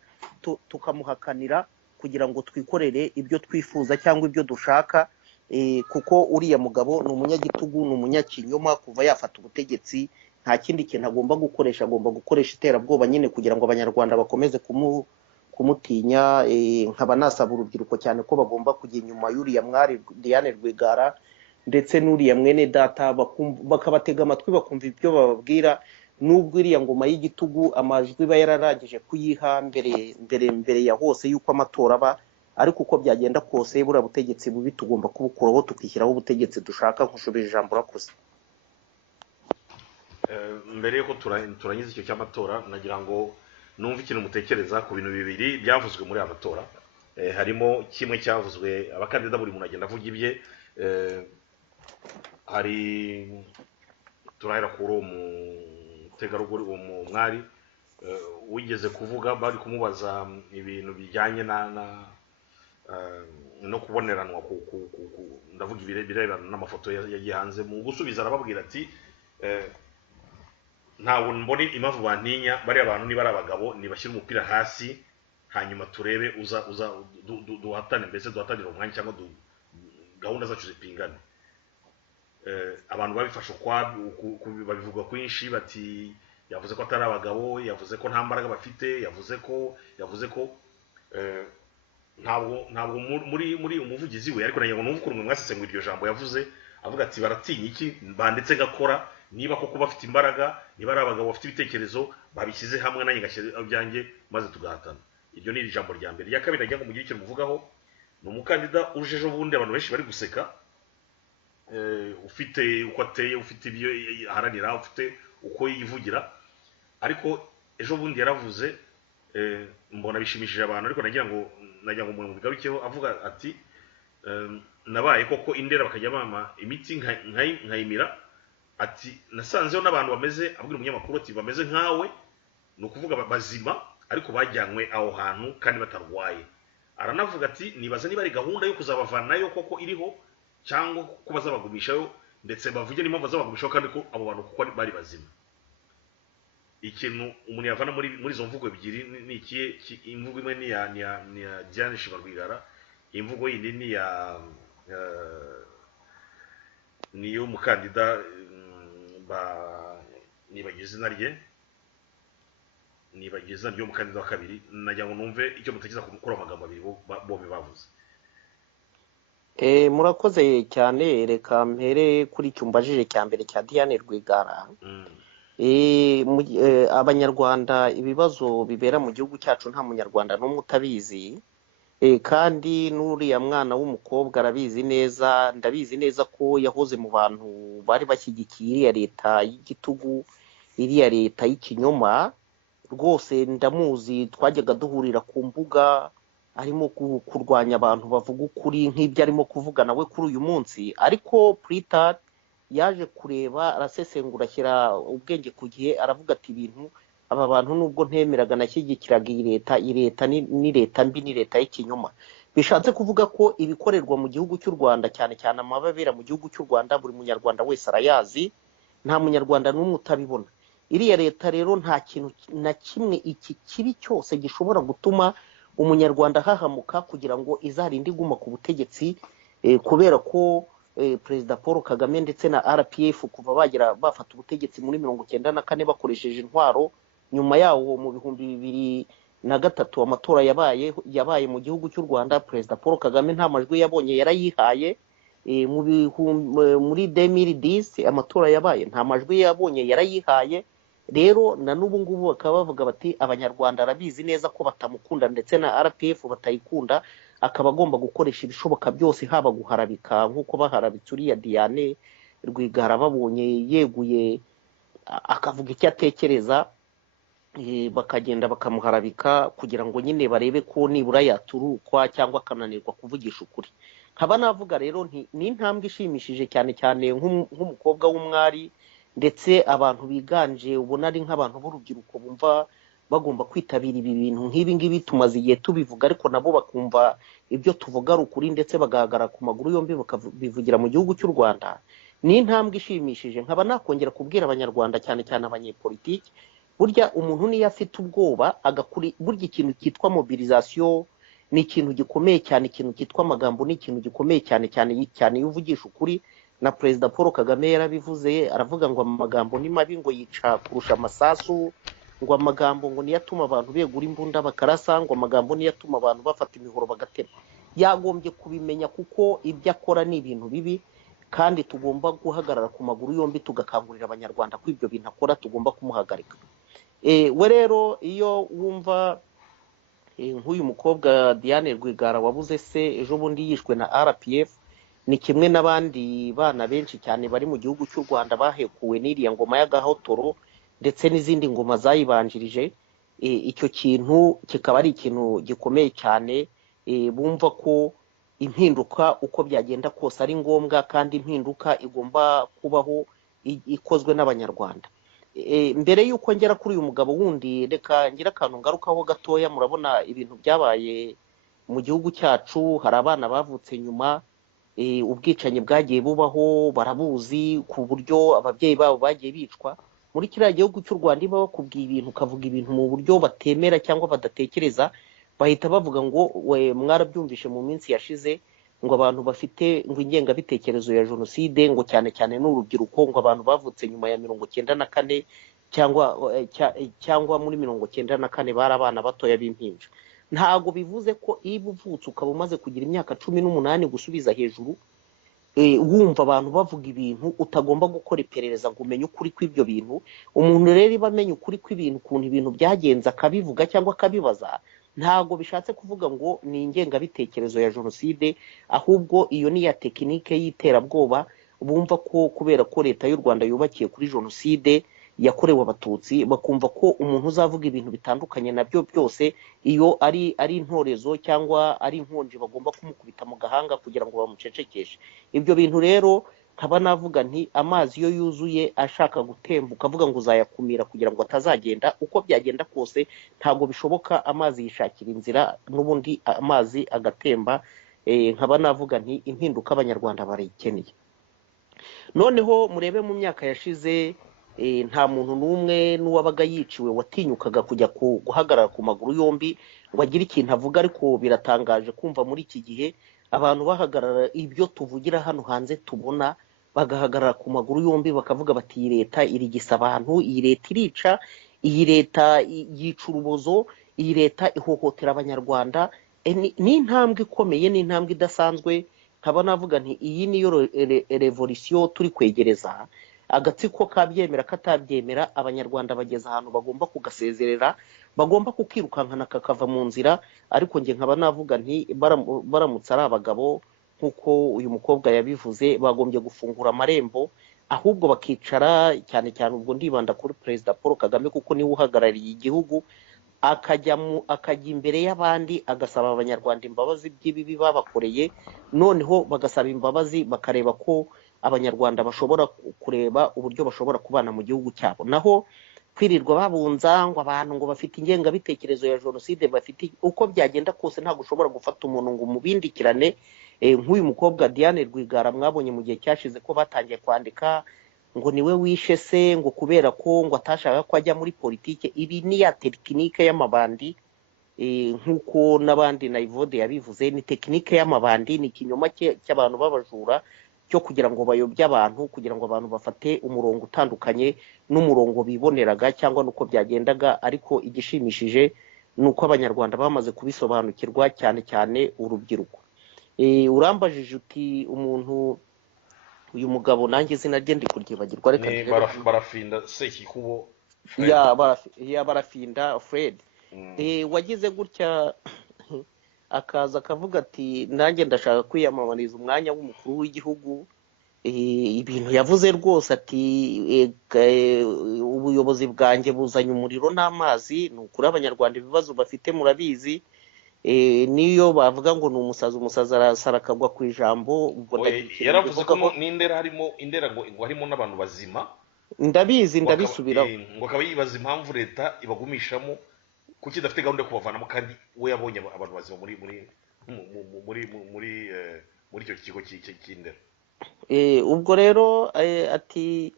tukamuhakanira kugira ngo twikorere ibyo twifuza cyangwa ibyo dushaka, kuko uriya mugabo ni umunyagitugu ni umunyakinyoma kuva yafata ubutegetsi nta kindi kintu agomba gukoresha iterabwoba nyine kugira ngo abanyarwanda bakomeze kumutinya. Nkaba nasaba urubyiruko cyane ko bagomba kujya inyuma y'uriya mwari Diane Rwigara ndetse n'uriya mwene data bakabatega amatwi bakumva ibyo bababwira, nubwo iriya ngoma y'igitugu amajwi ba yararangije kuyiha mbere ya hose yuko amatora aba, ariko uko byagenda kose buriya butegetsi bubi tugomba kubukuraho tukishyiraho ubutegetsi dushaka. Nkushubije ijambo urakoze. Mbere yuko turangiza icyo cy'amatora nagira ngo numva ikintu mutekereza ku bintu bibiri byavuzwe muri amatora. Harimo kimwe cyavuzwe abakandida buri muntu agenda avuga ibye. Hari turahera kuri umutegarugori uwo mwari wigeze kuvuga bari kumubaza ibintu bijyanye no kuboneranwa ndavuga ibirebana n'amafoto yagiye hanze. Mu gusubiza arababwira ati ntabwo mbona impamvu bantinya, bariya abantu niba ari abagabo nibashyira umupira hasi hanyuma turebe uza duhatane, mbese duhatanira umwanya cyangwa gahunda zacu zipingane. Abantu babifashe babivuga kwinshi bati yavuze ko atari abagabo, yavuze ko nta mbaraga bafite, yavuze ko ntabwo muri umuvugizi we, ariko nagira ngo numve ukuntu mwasesengura iryo jambo yavuze avuga ati baratinya iki banditse gakora, niba koko bafite imbaraga, niba ari abagabo bafite ibitekerezo babishyize hamwe nanjye ngashyira ibyanjye maze tugahatana. Iryo ni ijambo rya mbere. Irya kabiri nagira ngo mugire icyo muvugaho, ni umukandida uje ejo bundi abantu benshi bari guseka, ufite uko ateye, ufite ibyo aharanira, ufite uko yivugira, ariko ejo bundi yaravuze mbona bishimishije abantu, ariko nagira ngo umuntu bigarukeho avuga ati nabaye koko indera bakajya bama imiti nkayimira, ati nasanzeho n'abantu bameze, abwira umunyamakuru ati bameze nkawe, ni ukuvuga bazima ariko bajyanywe aho hantu kandi batarwaye. Aranavuga ati nibaza niba ari gahunda yo kuzabavanayo koko iriho cyangwa ko bazabagumishayo, ndetse bavuge n'impamvu bazabagumishaho kandi ko abo bantu kuko bari bazima. Ikintu umuntu yavana muri izo mvugo ebyiri ni ikihe? Imvugo imwe ni ya Diane Rwigara, imvugo yindi ni yo mukandida nibagize izina rye, umukandida wa kabiri. Nagira ngo numve icyo mutekereza kuri amagambo abiri bombi bavuze. Murakoze cyane. Reka mpere kuri icyo mbajije cya mbere cya Diane Rwigara. Abanyarwanda ibibazo bibera mu gihugu cyacu nta munyarwanda n'umwe utabizi, kandi n'uriya mwana w'umukobwa arabizi neza. Ndabizi neza ko yahoze mu bantu bari bashyigikiye iriya leta y'igitugu, iriya leta y'ikinyoma. Rwose ndamuzi, twajyaga duhurira ku mbuga arimo kurwanya abantu bavuga ukuri nk'ibyo arimo kuvuga nawe kuri uyu munsi. Ariko Prita yaje kureba arasesengura, ashyira ubwenge ku gihe, aravuga ati ibintu aba bantu nubwo ntemeraga nashyigikiraga iyi leta ni leta mbi, ni leta y'ikinyoma. Bishatse kuvuga ko ibikorerwa mu gihugu cy'u Rwanda, cyane cyane amababera mu gihugu cy'u Rwanda, buri munyarwanda wese arayazi, nta munyarwanda n'umwe utabibona. Iriya leta rero nta kintu na kimwe iki kibi cyose gishobora gutuma umunyarwanda hahamuka kugira ngo izarinde iguma ku butegetsi, kubera ko Perezida Paul Kagame ndetse na RPF kuva bafata ubutegetsi muri 1994 bakoresheje intwaro. Nyuma yawo mu 2003 amatora yabaye mu gihugu cy'u Rwanda, Perezida Paul Kagame nta majwi yabonye, yarayihaye. Muri 2010 amatora yabaye nta majwi yabonye, yarayihaye. Rero na n'ubu ngubu bakaba bavuga bati abanyarwanda arabizi neza ko batamukunda ndetse na RPF batayikunda, akaba agomba gukoresha ibishoboka byose, haba guharabika nk'uko baharabitse uriya Diane Rwigara babonye yeguye akavuga icyo atekereza, bakagenda bakamuharabika kugira ngo nyine barebe ko nibura yaturukwa cyangwa akananirwa kuvugisha ukuri. Nkaba navuga rero ni intambwe ishimishije cyane cyane nk'umukobwa w'umwari, ndetse abantu biganje ubona ari nk'abantu b'urubyiruko bumva bagomba kwitabira ibi bintu nk'ibi ngibi. Tumaze igihe tubivuga ariko nabo bakumva ibyo tuvuga ari ukuri, ndetse bagahagarara ku maguru yombi bakabivugira mu gihugu cy'u Rwanda. Ni intambwe ishimishije. Nkaba nakongera kubwira abanyarwanda cyane cyane abanyepolitiki, burya umuntu niyo afite ubwoba burya ikintu cyitwa mobilisation ni ikintu gikomeye cyane, ikintu cyitwa amagambo ni ikintu gikomeye cyane cyane iyo uvugisha ukuri. Na Perezida Paul Kagame yarabivuze, aravuga ngo amagambo ni mabi, ngo yica kurusha amasasu, ngo amagambo ngo niyo atuma abantu begura imbunda bakarasa, ngo amagambo niyo atuma abantu bafata imihoro bagatema. Yagombye kubimenya kuko ibyo akora ni ibintu bibi, kandi tugomba guhagarara ku maguru yombi tugakangurira abanyarwanda ko ibyo bintu akora tugomba kumuhagarika. We rero iyo wumva nk'uyu mukobwa Diane Rwigara wabuze se ejo bundi yishwe na RPF, ni kimwe n'abandi bana benshi cyane bari mu gihugu cy'u Rwanda bahekuwe n'iriya ngoma y'agahotoro ndetse n'izindi ngoma zayibanjirije. Icyo kintu kikaba ari ikintu gikomeye cyane. Bumva ko impinduka uko byagenda kose ari ngombwa, kandi impinduka igomba kubaho ikozwe n'abanyarwanda. Mbere y'uko ngera kuri uyu mugabo wundi, reka ngira akantu ngarukaho gatoya. Murabona ibintu byabaye mu gihugu cyacu, hari abana bavutse nyuma, ubwicanyi bwagiye bubaho barabuzi, ku buryo ababyeyi babo bagiye bicwa. Muri kiriya gihugu cy'u Rwanda iba bakubwiye ibintu ukavuga ibintu mu buryo batemera cyangwa badatekereza, bahita bavuga ngo mwarabyumvishe mu minsi yashize ngo abantu bafite ngo ingengabitekerezo ya jenoside, ngo cyane cyane n'urubyiruko, ngo abantu bavutse nyuma ya 1994 cyangwa muri 1994 bari abana batoya b'impinja. Ntago bivuze ko iyo uvutse ukaba umaze kugira imyaka 18 gusubiza hejuru, wumva abantu bavuga ibintu utagomba gukora iperereza ngo umenye ukuri kw'ibyo bintu. Umuntu rero iba amenya ukuri kw'ibintu, ukuntu ibintu byagenze akabivuga cyangwa akabibaza, ntago bishatse kuvuga ngo ni ingengabitekerezo ya jenoside, ahubwo iyo ni ya tekinike y'iterabwoba. Bumva ko kubera ko leta y'u Rwanda yubakiye kuri jenoside yakorewe abatutsi, bakumva ko umuntu uzavuga ibintu bitandukanye nabyo byose iyo ari intorezo cyangwa ari inkonji bagomba kumukubita mu gahanga kugira ngo bamucecekeshe. Ibyo bintu rero nkaba navuga nti amazi iyo yuzuye ashaka gutemba ukavuga ngo uzayakumira kugira ngo atazagenda, uko byagenda kose ntago bishoboka. Amazi yishakira inzira, n'ubundi amazi agatemba. Nkaba navuga nti impinduka abanyarwanda barayikeneye. Noneho murebe mu myaka yashize, nta muntu n'umwe n'uwabaga yiciwe watinyukaga kujya guhagarara ku maguru yombi ngo agire ikintu avuga. Ariko biratangaje kumva muri iki gihe abantu bahagarara ibyo tuvugira hano hanze tubona, bagahagarara ku maguru yombi bakavuga bati iyi leta irigisa abantu, iyi leta irica, iyi leta yica urubozo, iyi leta ihohotera abanyarwanda. Ni intambwe ikomeye, ni intambwe idasanzwe. Nkaba navuga nti iyi niyo revolution turi kwegereza. Agatsiko kabyemera katabyemera, abanyarwanda bageze ahantu bagomba kugasezerera, bagomba kukirukankana kakava mu nzira. Ariko nge nkaba navuga nti baramutse ari abagabo nk'uko uyu mukobwa yabivuze, bagombye gufungura amarembo, ahubwo bakicara cyane cyane, ubwo ndibanda kuri Perezida Paul Kagame kuko niwe uhagarariye igihugu, akajya imbere y'abandi agasaba abanyarwanda imbabazi by'ibibi babakoreye, noneho bagasaba imbabazi bakareba ko abanyarwanda bashobora kureba uburyo bashobora kubana mu gihugu cyabo. Naho kwirirwa babunza ngo abantu ngo bafite ingengabitekerezo ya jenoside, bafite uko byagenda kose ntabwo ushobora gufata umuntu ngo umubindikirane. Nk'uyu mukobwa Diane Rwigara mwabonye mu gihe cyashize ko batangiye kwandika ngo niwe wishe se, ngo kubera ko ngo atashaka ko ajya muri politike. Ibi ni ya tekinike y'amabandi, nk'uko n'abandi na Ivode yabivuze, ni tekinike y'amabandi, ni ikinyoma cy'abantu b'abajura cyo kugira ngo bayobye abantu, kugira ngo abantu bafate umurongo utandukanye n'umurongo biboneraga cyangwa nuko byagendaga, ariko igishimishije ni uko abanyarwanda bamaze kubisobanukirwa, cyane cyane urubyiruko. Urambajije uti umuntu, uyu mugabo nanjye izina rye ndi kuryibagirwa, reka ni ndebe. barafinda Sekikubo Fred. ya Barafinda Fred. Wagize gutya akaza akavuga ati nanjye ndashaka kwiyamamariza umwanya w'umukuru w'igihugu. Ibintu yavuze rwose ati ubuyobozi bwanjye buzanye umuriro n'amazi. Ni ukuri abanyarwanda ibibazo bafite murabizi. Niyo bavuga ngo ni umusazi arasara akagwa ku ijambo, ubwo yaravuze ko n'indera harimo ngo harimo n'abantu bazima. Ndabizi ndabisubiraho ngo akaba yibaza impamvu leta ibagumishamo kuki idafite gahunda yo kubavanamo, kandi we yabonye abantu bazima muri icyo kigo cy'indera. Ubwo rero ati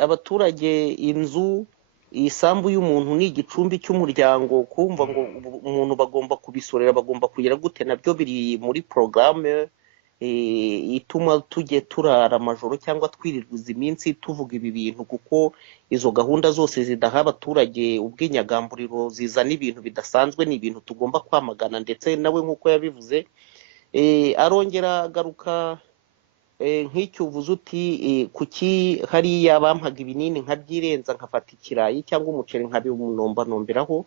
abaturage, inzu, isambu y'umuntu ni igicumbi cy'umuryango, kumva ngo umuntu bagomba kubisorera, bagomba kugira gute, nabyo biri muri porogaramu ituma tujye turara amajoro cyangwa twirirwiza iminsi tuvuga ibi bintu, kuko izo gahunda zose zidaha abaturage ubwinyagamburiro, zizana ibintu bidasanzwe, ni ibintu tugomba kwamagana. Ndetse nawe nk'uko yabivuze, arongera agaruka nk'icyo uvuze uti kuki hariya bampaga ibinini nkabyirenza nkafata ikirayi cyangwa umuceri nkabinombanomberaraho.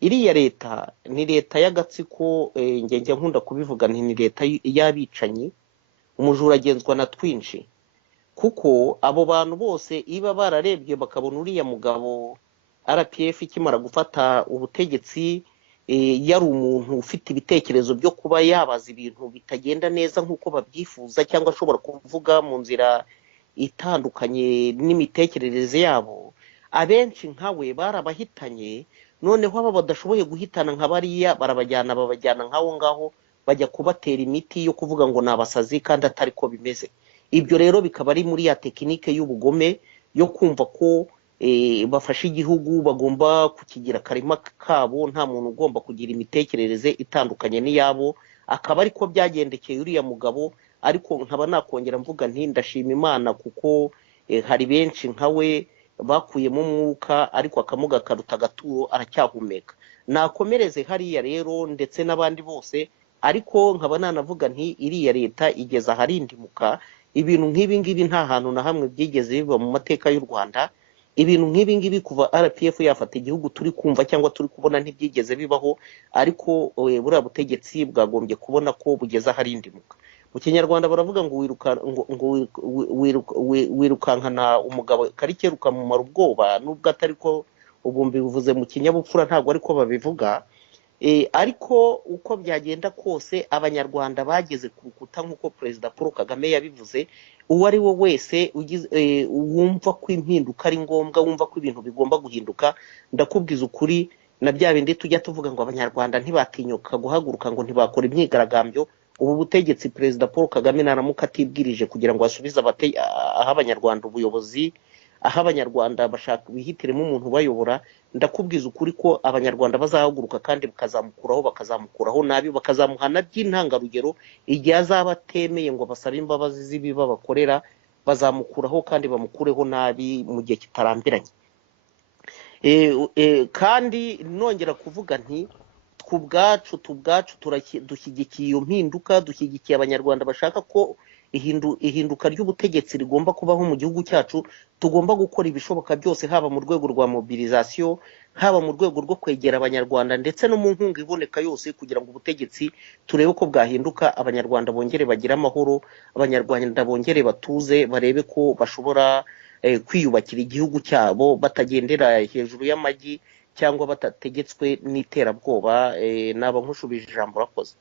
Iriya leta ni leta y'agatsiko, njye nkunda kubivuga ni leta y'abicanyi, umujura agenzwa na twinshi, kuko abo bantu bose iba bararebye bakabona uriya mugabo RPF ikimara gufata ubutegetsi yari umuntu ufite ibitekerezo byo kuba yabaza ibintu bitagenda neza nk'uko babyifuza, cyangwa ashobora kuvuga mu nzira itandukanye n'imitekerereze yabo, abenshi nkawe barabahitanye. Noneho aba badashoboye guhitana nka bariya babajyana nk'aho ngaho, bajya kubatera imiti yo kuvuga ngo ni abasazi, kandi atari ko bimeze. Ibyo rero bikaba ari muri ya tekinike y'ubugome yo kumva ko bafashe igihugu bagomba kukigira akarima kabo, nta muntu ugomba kugira imitekerereze itandukanye n'iyabo. Akaba ariko byagendekeye uriya mugabo, ariko nkaba nakongera mvuga nti ndashima Imana, kuko hari benshi nkawe bakuyemo umwuka, ariko akamuga karuta agaturo aracyahumeka. Nakomereze hariya rero, ndetse n'abandi bose, ariko nkaba nanavuga nti iriya leta igeze aharindimuka. Ibintu nk'ibi ngibi nta hantu na hamwe byigeze biba mu mateka y'u Rwanda. Ibintu nk'ibi ngibi kuva RPF yafata igihugu turi kumva cyangwa turi kubona ntibyigeze bibaho, ariko buriya butegetsi bwagombye kubona ko bugeze aharindimuka. Mu Kinyarwanda baravuga ngo wirukankana umugabo karike rukamumara ubwoba, nubwo atari ko ubwo bivuze mu kinyabupfura, ntabwo ariko babivuga. Ariko uko byagenda kose abanyarwanda bageze ku rukuta, nk'uko Perezida Paul Kagame yabivuze. Uwo ari we wese wumva ko impinduka ari ngombwa, wumva ko ibintu bigomba guhinduka, ndakubwiza ukuri, na bya bindi tujya tuvuga ngo abanyarwanda ntibatinyuka guhaguruka ngo ntibakora imyigaragambyo. Ubu butegetsi Perezida Paul Kagame naramuka atibwirije kugira ngo asubize aho abanyarwanda ubuyobozi, aho abanyarwanda bashaka bihitiremo umuntu bayobora, ndakubwiza ukuri ko abanyarwanda bazahaguruka kandi bakazamukuraho nabi, bakazamuhana by'intangarugero. Igihe azaba atemeye ngo basabe imbabazi z'ibiba bakorera, bazamukuraho kandi bamukureho nabi mu gihe kitarambiranye. Kandi nongera kuvuga nti tubwacu dushyigikiye iyo mpinduka, dushyigikiye abanyarwanda bashaka ko ihinduka ry'ubutegetsi rigomba kubaho mu gihugu cyacu. Tugomba gukora ibishoboka byose, haba mu rwego rwa mobilisation, haba mu rwego rwo kwegera abanyarwanda, ndetse no mu nkunga iboneka yose, kugira ngo ubutegetsi turebe ko bwahinduka, abanyarwanda bongere bagire amahoro, abanyarwanda bongere batuze, barebe ko bashobora kwiyubakira igihugu cyabo batagendera hejuru y'amagi cyangwa batategetswe n'iterabwoba. Naba nkushubije ijambo, urakoze.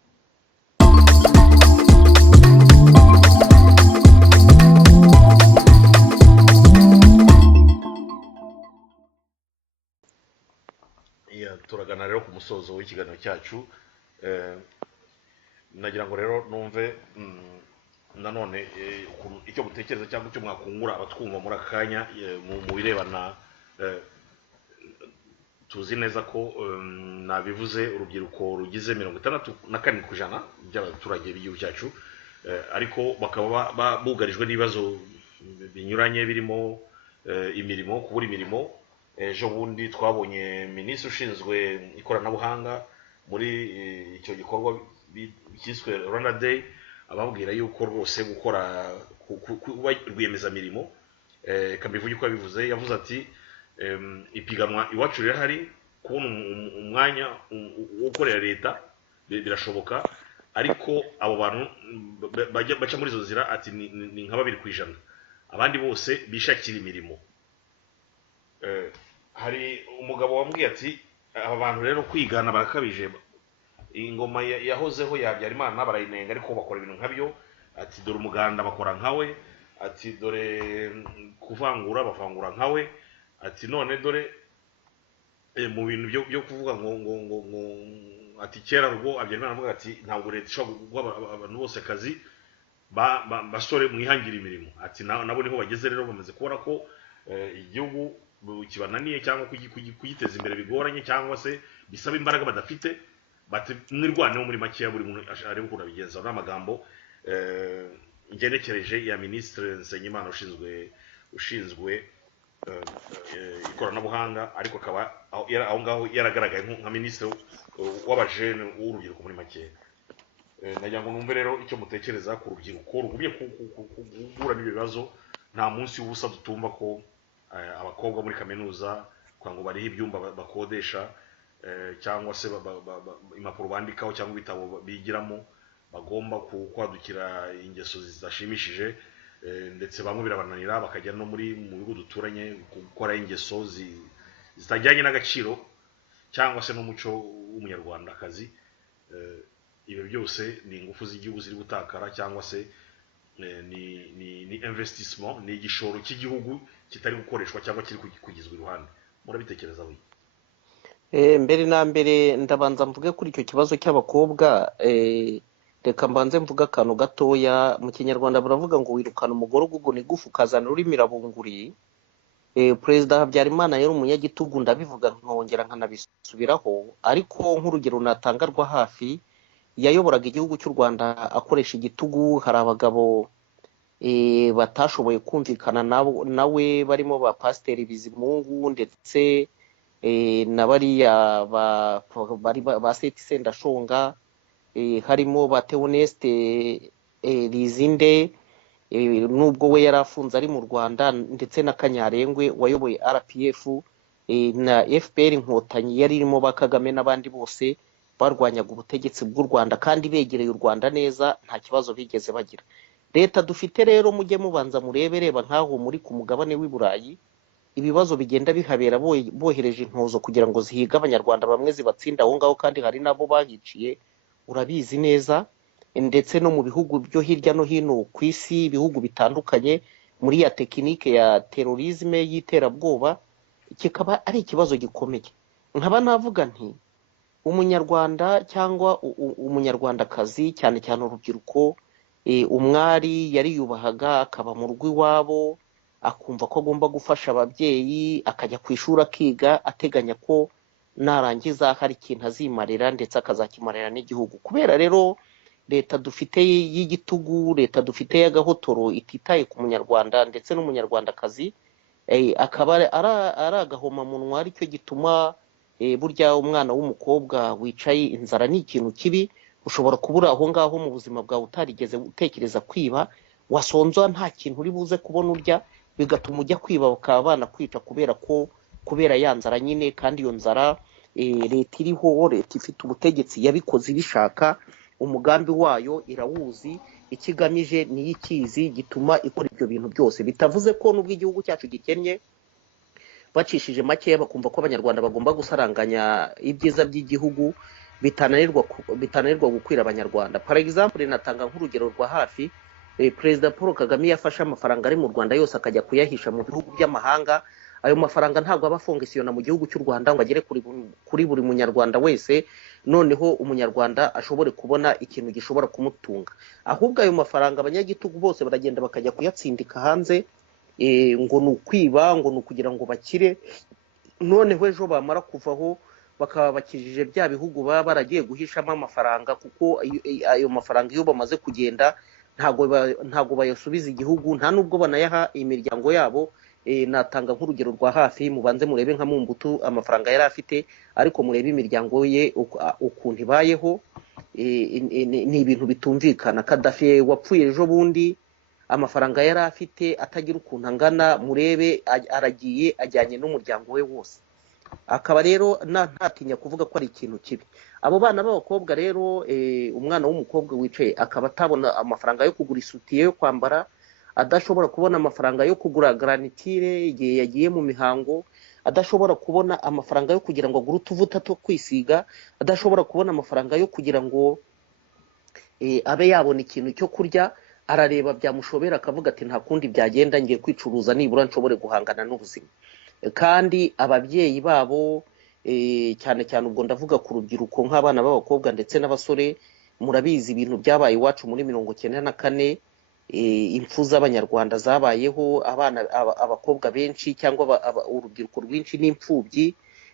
Turagana rero ku musozo w'ikiganiro cyacu. Nagira ngo rero numve nanone icyo butekereza cyangwa icyo mwakungura abatwumva muri akanya mu birebana. Tuzi neza ko nabivuze urubyiruko rugize 64% by'abaturage b'igihugu cyacu ariko bakaba bugarijwe n'ibibazo binyuranye birimo imirimo, kubura imirimo. Ejo bundi twabonye minisitiri ushinzwe ikoranabuhanga muri icyo gikorwa cyiswe Rwanda Day, ababwira yuko rwose gukora kuba rwiyemezamirimo, Kabivuga uko yabivuze, yavuze ati ipiganwa iwacu rirahari, kubona umwanya wo gukorera leta birashoboka, ariko abo bantu baca muri izo nzira ati ni nka 2%, abandi bose bishakira imirimo. Hari umugabo wambwiye ati aba bantu rero kwigana barakabije, ingoma yahozeho ya Habyarimana barayinenga ariko bakora ibintu nkabyo, ati dore umuganda bakora nkawe, ati dore kuvangura bavangura nkawe, ati none dore mu bintu byo kuvuga ngo ati kera rwo Habyarimana avuga ati ntabwo leta ishobora guha abantu bose akazi, basore mwihangira imirimo. Ati nabo niho bageze rero, bamaze kubona ko igihugu kibananiye cyangwa kugiteza imbere bigoranye, cyangwa se bisaba imbaraga badafite, bati mwirwaneho muri makeya, buri muntu arebe ukuntu abigenza. N'amagambo ngenekereje ya Minisitiri Nsengimana ushinzwe ikoranabuhanga, ariko akaba aho ngaho yaragaragaye nka minisitiri w'abajene w'urubyiruko muri makeya. Nagira ngo numve rero icyo mutekereza ku rubyiruko rugumye guhura n'ibyo bibazo. Nta munsi w'ubusa dutumva ko abakobwa muri kaminuza kwa ngo bariho ibyumba bakodesha, cyangwa se impapuro bandikaho cyangwa ibitabo bigiramo bagomba kwadukira ingeso zidashimishije, ndetse bamwe birabananira bakajya no mu bigo duturanye gukora ingeso zitajyanye n'agaciro cyangwa se n'umuco w'umunyarwandakazi. Ibi byose ni ingufu z'igihugu ziri gutakara, cyangwa se ni investissement, ni igishoro cy'igihugu kitari gukoreshwa cyangwa kiri kugizwe iruhande. Murabitekerezaho? Mbere na mbere ndabanza mvuge kuri icyo kibazo cy'abakobwa. Reka mbanze mvuga akantu gatoya. Mu Kinyarwanda baravuga ngo wirukana umugore uguguna igufu ukazana ururimi rabunguri. Perezida Habyarimana yari umunyagitugu, ndabivuga nkongera nkanabisubiraho, ariko nk'urugero natanga rwa hafi, yayoboraga igihugu cy'u Rwanda akoresha igitugu. Hari abagabo batashoboye kumvikana nawe barimo ba Pasiteri Bizimungu ndetse na bariya ba Seti Sendashonga, harimo ba Theoneste Rizinde nubwo we yari afunze ari mu Rwanda, ndetse na Kanyarengwe wayoboye RPF na FPR Inkotanyi yari irimo ba Kagame n'abandi bose barwanyaga ubutegetsi bw'u Rwanda kandi begereye u Rwanda neza, nta kibazo bigeze bagira. Leta dufite rero mujye mubanza murebe, reba nkaho muri ku mugabane w'i Burayi ibibazo bigenda bihabera, bohereje intozo kugira ngo zihiga abanyarwanda, bamwe zibatsinda aho ngaho kandi hari nabo bahiciye, urabizi neza. Ndetse no mu bihugu byo hirya no hino ku isi, ibihugu bitandukanye, muri ya tekinike ya terorisme y'iterabwoba, kikaba ari ikibazo gikomeye. Nkaba navuga nti umunyarwanda cyangwa umunyarwandakazi, cyane cyane urubyiruko, umwari yariyubahaga, akaba mu rugo iwabo, akumva ko agomba gufasha ababyeyi, akajya ku ishuri akiga, ateganya ko narangiza hari ikintu azimarira ndetse akazakimarira n'igihugu. Kubera rero leta dufite y'igitugu, leta dufite y'agahotoro ititaye ku munyarwanda ndetse n'umunyarwandakazi, akaba ari agahomamunwa, aricyo gituma burya umwana w'umukobwa wicaye inzara ni ikintu kibi. Ushobora kubura aho ngaho mu buzima bwawe utarigeze utekereza kwiba, wasonza nta kintu uri buze kubona urya, bigatuma ujya kwiba bakaba banakwica kubera ya nzara nyine. Kandi iyo nzara leta iriho, leta ifite ubutegetsi, yabikoze ibishaka, umugambi wayo irawuzi, ikigamije niyo ikizi, gituma ikora ibyo bintu byose. Bitavuze ko nubwo igihugu cyacu gikennye, bacishije makeya bakumva ko abanyarwanda bagomba gusaranganya ibyiza by'igihugu, bitananirwa gukwira abanyarwanda. Par exemple, natanga nk'urugero rwa hafi, Perezida Paul Kagame yafashe amafaranga ari mu Rwanda yose akajya kuyahisha mu bihugu by'amahanga. Ayo mafaranga ntabwo aba afongisiyona mu gihugu cy'u Rwanda ngo agere kuri buri munyarwanda wese, noneho umunyarwanda ashobore kubona ikintu gishobora kumutunga. Ahubwo ayo mafaranga abanyagitugu bose baragenda bakajya kuyatsindika hanze, ngo ni ukwiba, ngo ni ukugira ngo bakire. Noneho ejo bamara kuvaho bakaba bakijije bya bihugu baba baragiye guhishamo amafaranga, kuko ayo mafaranga iyo bamaze kugenda ntago bayasubiza igihugu, nta nubwo banayaha imiryango yabo. Natanga nk'urugero rwa hafi, mubanze murebe nka Mumbutu amafaranga yari afite, ariko murebe imiryango ye ukuntu ibayeho. Ni ibintu bitumvikana. Kadafi wapfuye ejo bundi, amafaranga yari afite atagira ukuntu angana, murebe aragiye ajyanye n'umuryango we wose. Akaba rero ntatinya kuvuga ko ari ikintu kibi. Abo bana b'abakobwa rero, umwana w'umukobwa wicaye akaba atabona amafaranga yo kugura isutiye yo kwambara, adashobora kubona amafaranga yo kugura granitire igihe yagiye mu mihango, adashobora kubona amafaranga yo kugira ngo agure utuvuta two kwisiga, adashobora kubona amafaranga yo kugira ngo abe yabona ikintu cyo kurya, arareba byamushobera akavuga ati nta kundi byagenda, ngiye kwicuruza nibura nshobore guhangana n'ubuzima. Kandi ababyeyi babo, cyane cyane ubwo ndavuga ku rubyiruko nk'abana b'abakobwa ndetse n'abasore, murabizi ibintu byabaye iwacu muri 1994, impfu z'abanyarwanda zabayeho, abakobwa benshi cyangwa urubyiruko rwinshi n'imfubyi.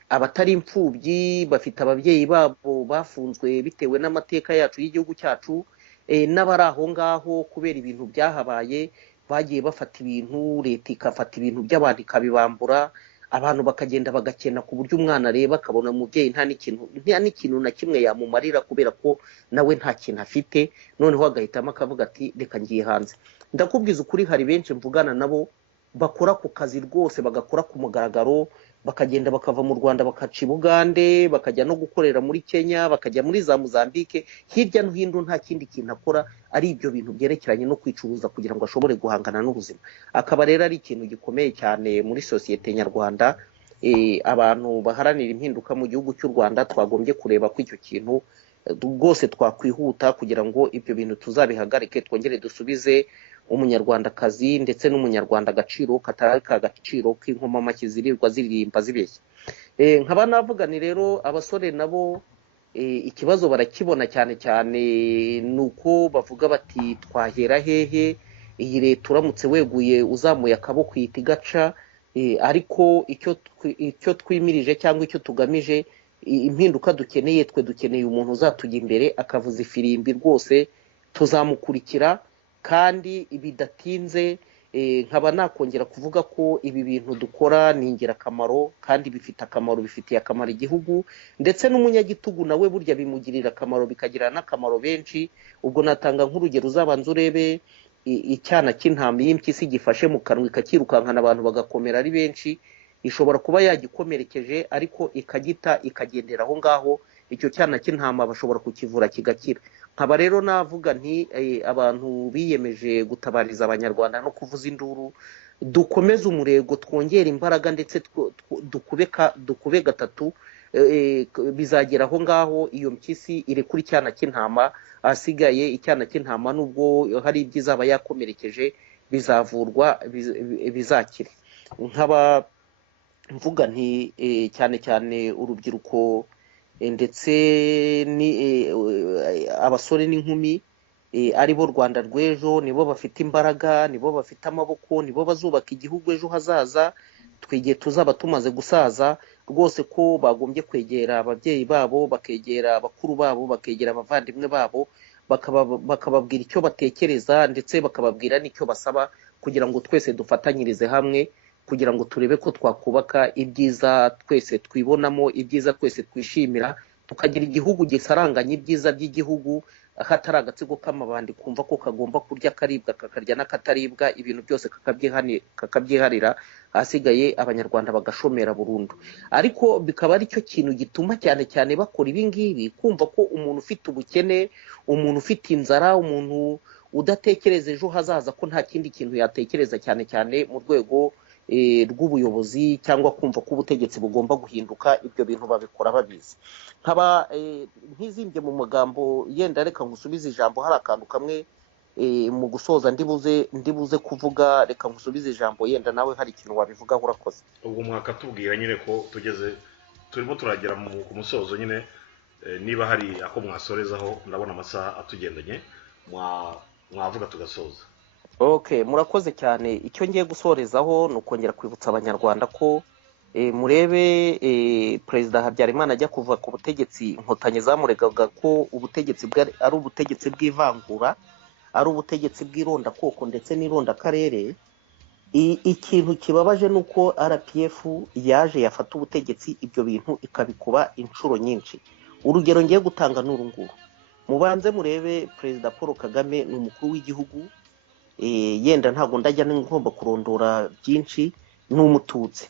Abatari imfubyi bafite ababyeyi babo bafunzwe bitewe n'amateka yacu y'igihugu cyacu, n'abari aho ngaho kubera ibintu byahabaye bagiye bafata ibintu, leta ikafata ibintu by'abantu ikabibambura, abantu bakagenda bagakena ku buryo umwana areba akabona umubyeyi nta n'ikintu na kimwe yamumarira kubera ko nawe nta kintu afite, noneho agahitamo akavuga ati reka ngiye hanze. Ndakubwiza ukuri, hari benshi mvugana nabo bakora ku kazi rwose, bagakora ku mugaragaro, bakagenda bakava mu Rwanda bakaca i Bugande, bakajya no gukorera muri Kenya, bakajya muri za Mozambique, hirya no hino nta kindi kintu akora ari ibyo bintu byerekeranye no kwicuruza kugira ngo ashobore guhangana n'ubuzima. Akaba rero ari ikintu gikomeye cyane muri sosiyete nyarwanda. Abantu baharanira impinduka mu gihugu cy'u Rwanda twagombye kureba ko icyo kintu rwose twakwihuta kugira ngo ibyo bintu tuzabihagarike, twongere dusubize umunyarwandakazi ndetse n'umunyarwanda agaciro katari agaciro k'inkomamashyi zirirwa ziririmba zibeshya. Nkaba navuga ni rero abasore nabo ikibazo barakibona cyane cyane, nuko bavuga bati twahera hehe, iyi leta uramutse weguye uzamuye akaboko ihita igaca. Ariko icyo twimirije cyangwa icyo tugamije, impinduka dukeneye, twe dukeneye umuntu uzatujya imbere akavuza ifirimbi, rwose tuzamukurikira kandi bidatinze. Nkaba nakongera kuvuga ko ibi bintu dukora ni ingirakamaro kandi bifite akamaro, bifitiye akamaro igihugu ndetse n'umunyagitugu nawe burya bimugirira akamaro, bikagira n'akamaro benshi. Ubwo natanga nk'urugero, uzabanza urebe icyana cy'intama y'impyisi gifashe mu kanwa ikakirukankana abantu bagakomera ari benshi, ishobora kuba yagikomerekeje ariko ikagita ikagendera aho ngaho, icyo cyana cy'intama bashobora kukivura kigakira. Nkaba rero navuga nti abantu biyemeje gutabariza abanyarwanda no kuvuza induru, dukomeze umurego, twongere imbaraga ndetse dukube gatatu, bizagera aho ngaho iyo mpyisi irekura icyana cy'intama, ahasigaye icyana cy'intama nubwo hari ibyo izaba yakomerekeje bizavurwa bizakire. Nkaba mvuga nti cyane cyane urubyiruko ndetse abasore n'inkumi, ari bo Rwanda rw'ejo, nibo bafite imbaraga, nibo bafite amaboko, nibo bazubaka igihugu ejo hazaza, twigiye tuzaba tumaze gusaza. Rwose ko bagombye kwegera ababyeyi babo, bakegera abakuru babo, bakegera abavandimwe babo, bakababwira icyo batekereza ndetse bakababwira n'icyo basaba, kugira ngo twese dufatanyirize hamwe kugira ngo turebe ko twakubaka ibyiza twese twibonamo, ibyiza twese twishimira, tukagira igihugu gisaranganya ibyiza by'igihugu, hatari agatsiko k'amabandi kumva ko kagomba kurya akaribwa kakarya n'akataribwa, ibintu byose kakabyiharira, ahasigaye abanyarwanda bagashomera burundu. Ariko bikaba ari cyo kintu gituma cyane cyane bakora ibi ngibi, kumva ko umuntu ufite ubukene, umuntu ufite inzara, umuntu udatekereza ejo hazaza ko nta kindi kintu yatekereza, cyane cyane mu rwego rw'ubuyobozi cyangwa kumva ko ubutegetsi bugomba guhinduka. Ibyo bintu babikora babizi. Nkaba ntizimbye mu magambo, yenda reka ngusubize ijambo, hari akantu kamwe mu gusoza ndibuze kuvuga, reka ngusubize ijambo, yenda nawe hari ikintu wabivugaho. Urakoze. Ubwo mwakatubwira nyine ko turimo turagera ku musozo nyine, niba hari ako mwasorezaho, ndabona amasaha atugendanye, mwavuga tugasoza. Okay, murakoze cyane. Icyo ngiye gusorezaho ni ukongera kwibutsa abanyarwanda ko murebe Perezida Habyarimana ajya kuva ku butegetsi, inkotanyi zamuregaga ko ubutegetsi bwari ari ubutegetsi bw'ivangura, ari ubutegetsi bw'irondakoko ndetse n'irondakarere. Ikintu kibabaje ni uko RPF yaje yafata ubutegetsi ibyo bintu ikabikuba inshuro nyinshi. Urugero ngiye gutanga n'uru nguru, mubanze murebe Perezida Paul Kagame ni umukuru w'igihugu, yenda ntabwo ndajya ngomba kurondora byinshi, ni umututsi.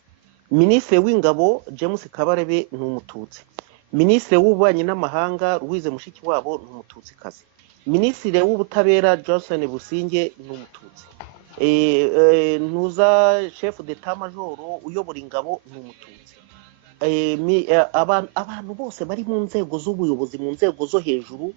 Minisitiri w'ingabo James Kabarebe ni umututsi. Minisitiri w'ububanyi n'amahanga Louise Mushikiwabo ni umututsikazi. Minisitiri w'ubutabera Johnson Businge ni umututsi. Ntuza chef d'état major uyobora ingabo ni umututsi. Abantu bose bari mu nzego z'ubuyobozi, mu nzego zo hejuru,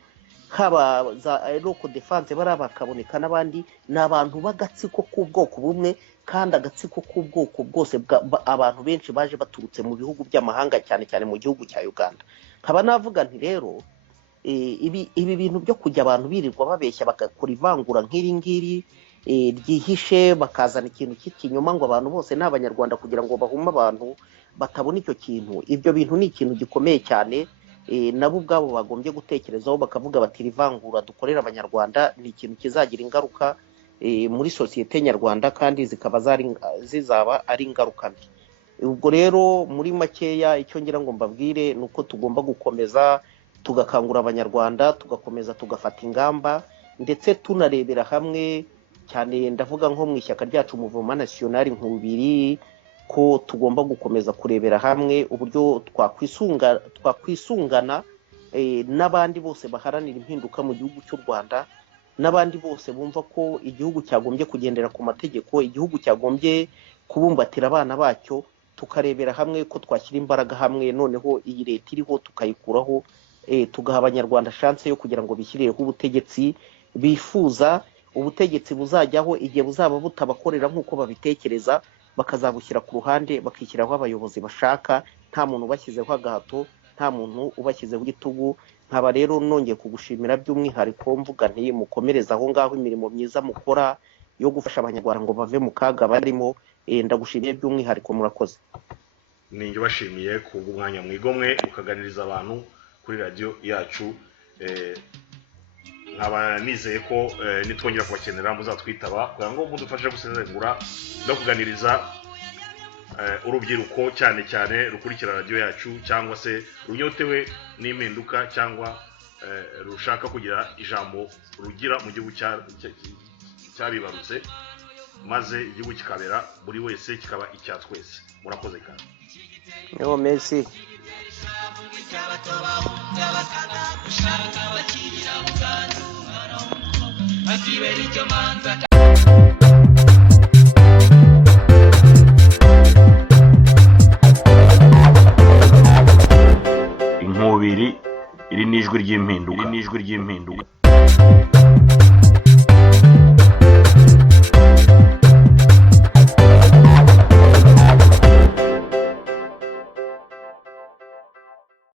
haba za local defense bakaboneka n'abandi, n'abantu b'agatsiko k'ubwoko bumwe, kandi agatsiko k'ubwoko bwose abantu benshi baje baturutse mu bihugu by'amahanga, cyane cyane mu gihugu cya Uganda. Nkaba navuga nti rero ibi bintu byo kujya abantu birirwa babeshya bagakora ivangura nk'iri ngiri ryihishe, bakazana ikintu cy'ikinyoma ngo abantu bose ni abanyarwanda kugira ngo bahume abantu batabona icyo kintu, ibyo bintu ni ikintu gikomeye cyane. Nabo ubwabo bagombye gutekerezaho bakavuga bati rivangura dukorera abanyarwanda ni ikintu kizagira ingaruka muri sosiyete nyarwanda, kandi zizaba ari ingaruka mbi. Ubwo rero muri makeya icyo ngira ngo mbabwire ni uko tugomba gukomeza tugakangura abanyarwanda, tugakomeza tugafata ingamba, ndetse tunarebera hamwe cyane, ndavuga nko mu ishyaka ryacu Mouvement National Nkubiri, ko tugomba gukomeza kurebera hamwe uburyo twakwisungana n'abandi bose baharanira impinduka mu gihugu cy'u Rwanda, n'abandi bose bumva ko igihugu cyagombye kugendera ku mategeko, igihugu cyagombye kubumbatira abana bacyo, tukarebera hamwe ko twashyira imbaraga hamwe, noneho iyi leta iriho tukayikuraho, tugaha abanyarwanda chance yo kugira ngo bishyirireho ubutegetsi bifuza, ubutegetsi buzajyaho igihe buzaba butabakorera nk'uko babitekereza, bakazabushyira ku ruhande bakishyiraho abayobozi bashaka, nta muntu ubashyizeho agahato, nta muntu ubashyizeho igitugu. Nkaba rero nongeye kugushimira by'umwihariko, mvuga nti mukomereza aho ngaho imirimo myiza mukora yo gufasha abanyarwanda ngo bave mu kaga barimo. Ndagushimiye by'umwihariko, murakoze. Ninjye bashimiye ku mwanya mwigomwe mukaganiriza abantu kuri radio yacu. Nkaba nizeye ko nitwongera kubakenera muzatwitaba kugira ngo mudufashe gusezengura no kuganiriza urubyiruko cyane cyane rukurikira radio yacu, cyangwa se runyotewe n'impinduka, cyangwa rushaka kugira ijambo rugira mu gihugu cyabibarutse, maze igihugu kikabera buri wese, kikaba icya twese. Murakoze kandi. Merci. Inkubiri iri n'ijwi ry'impinduka.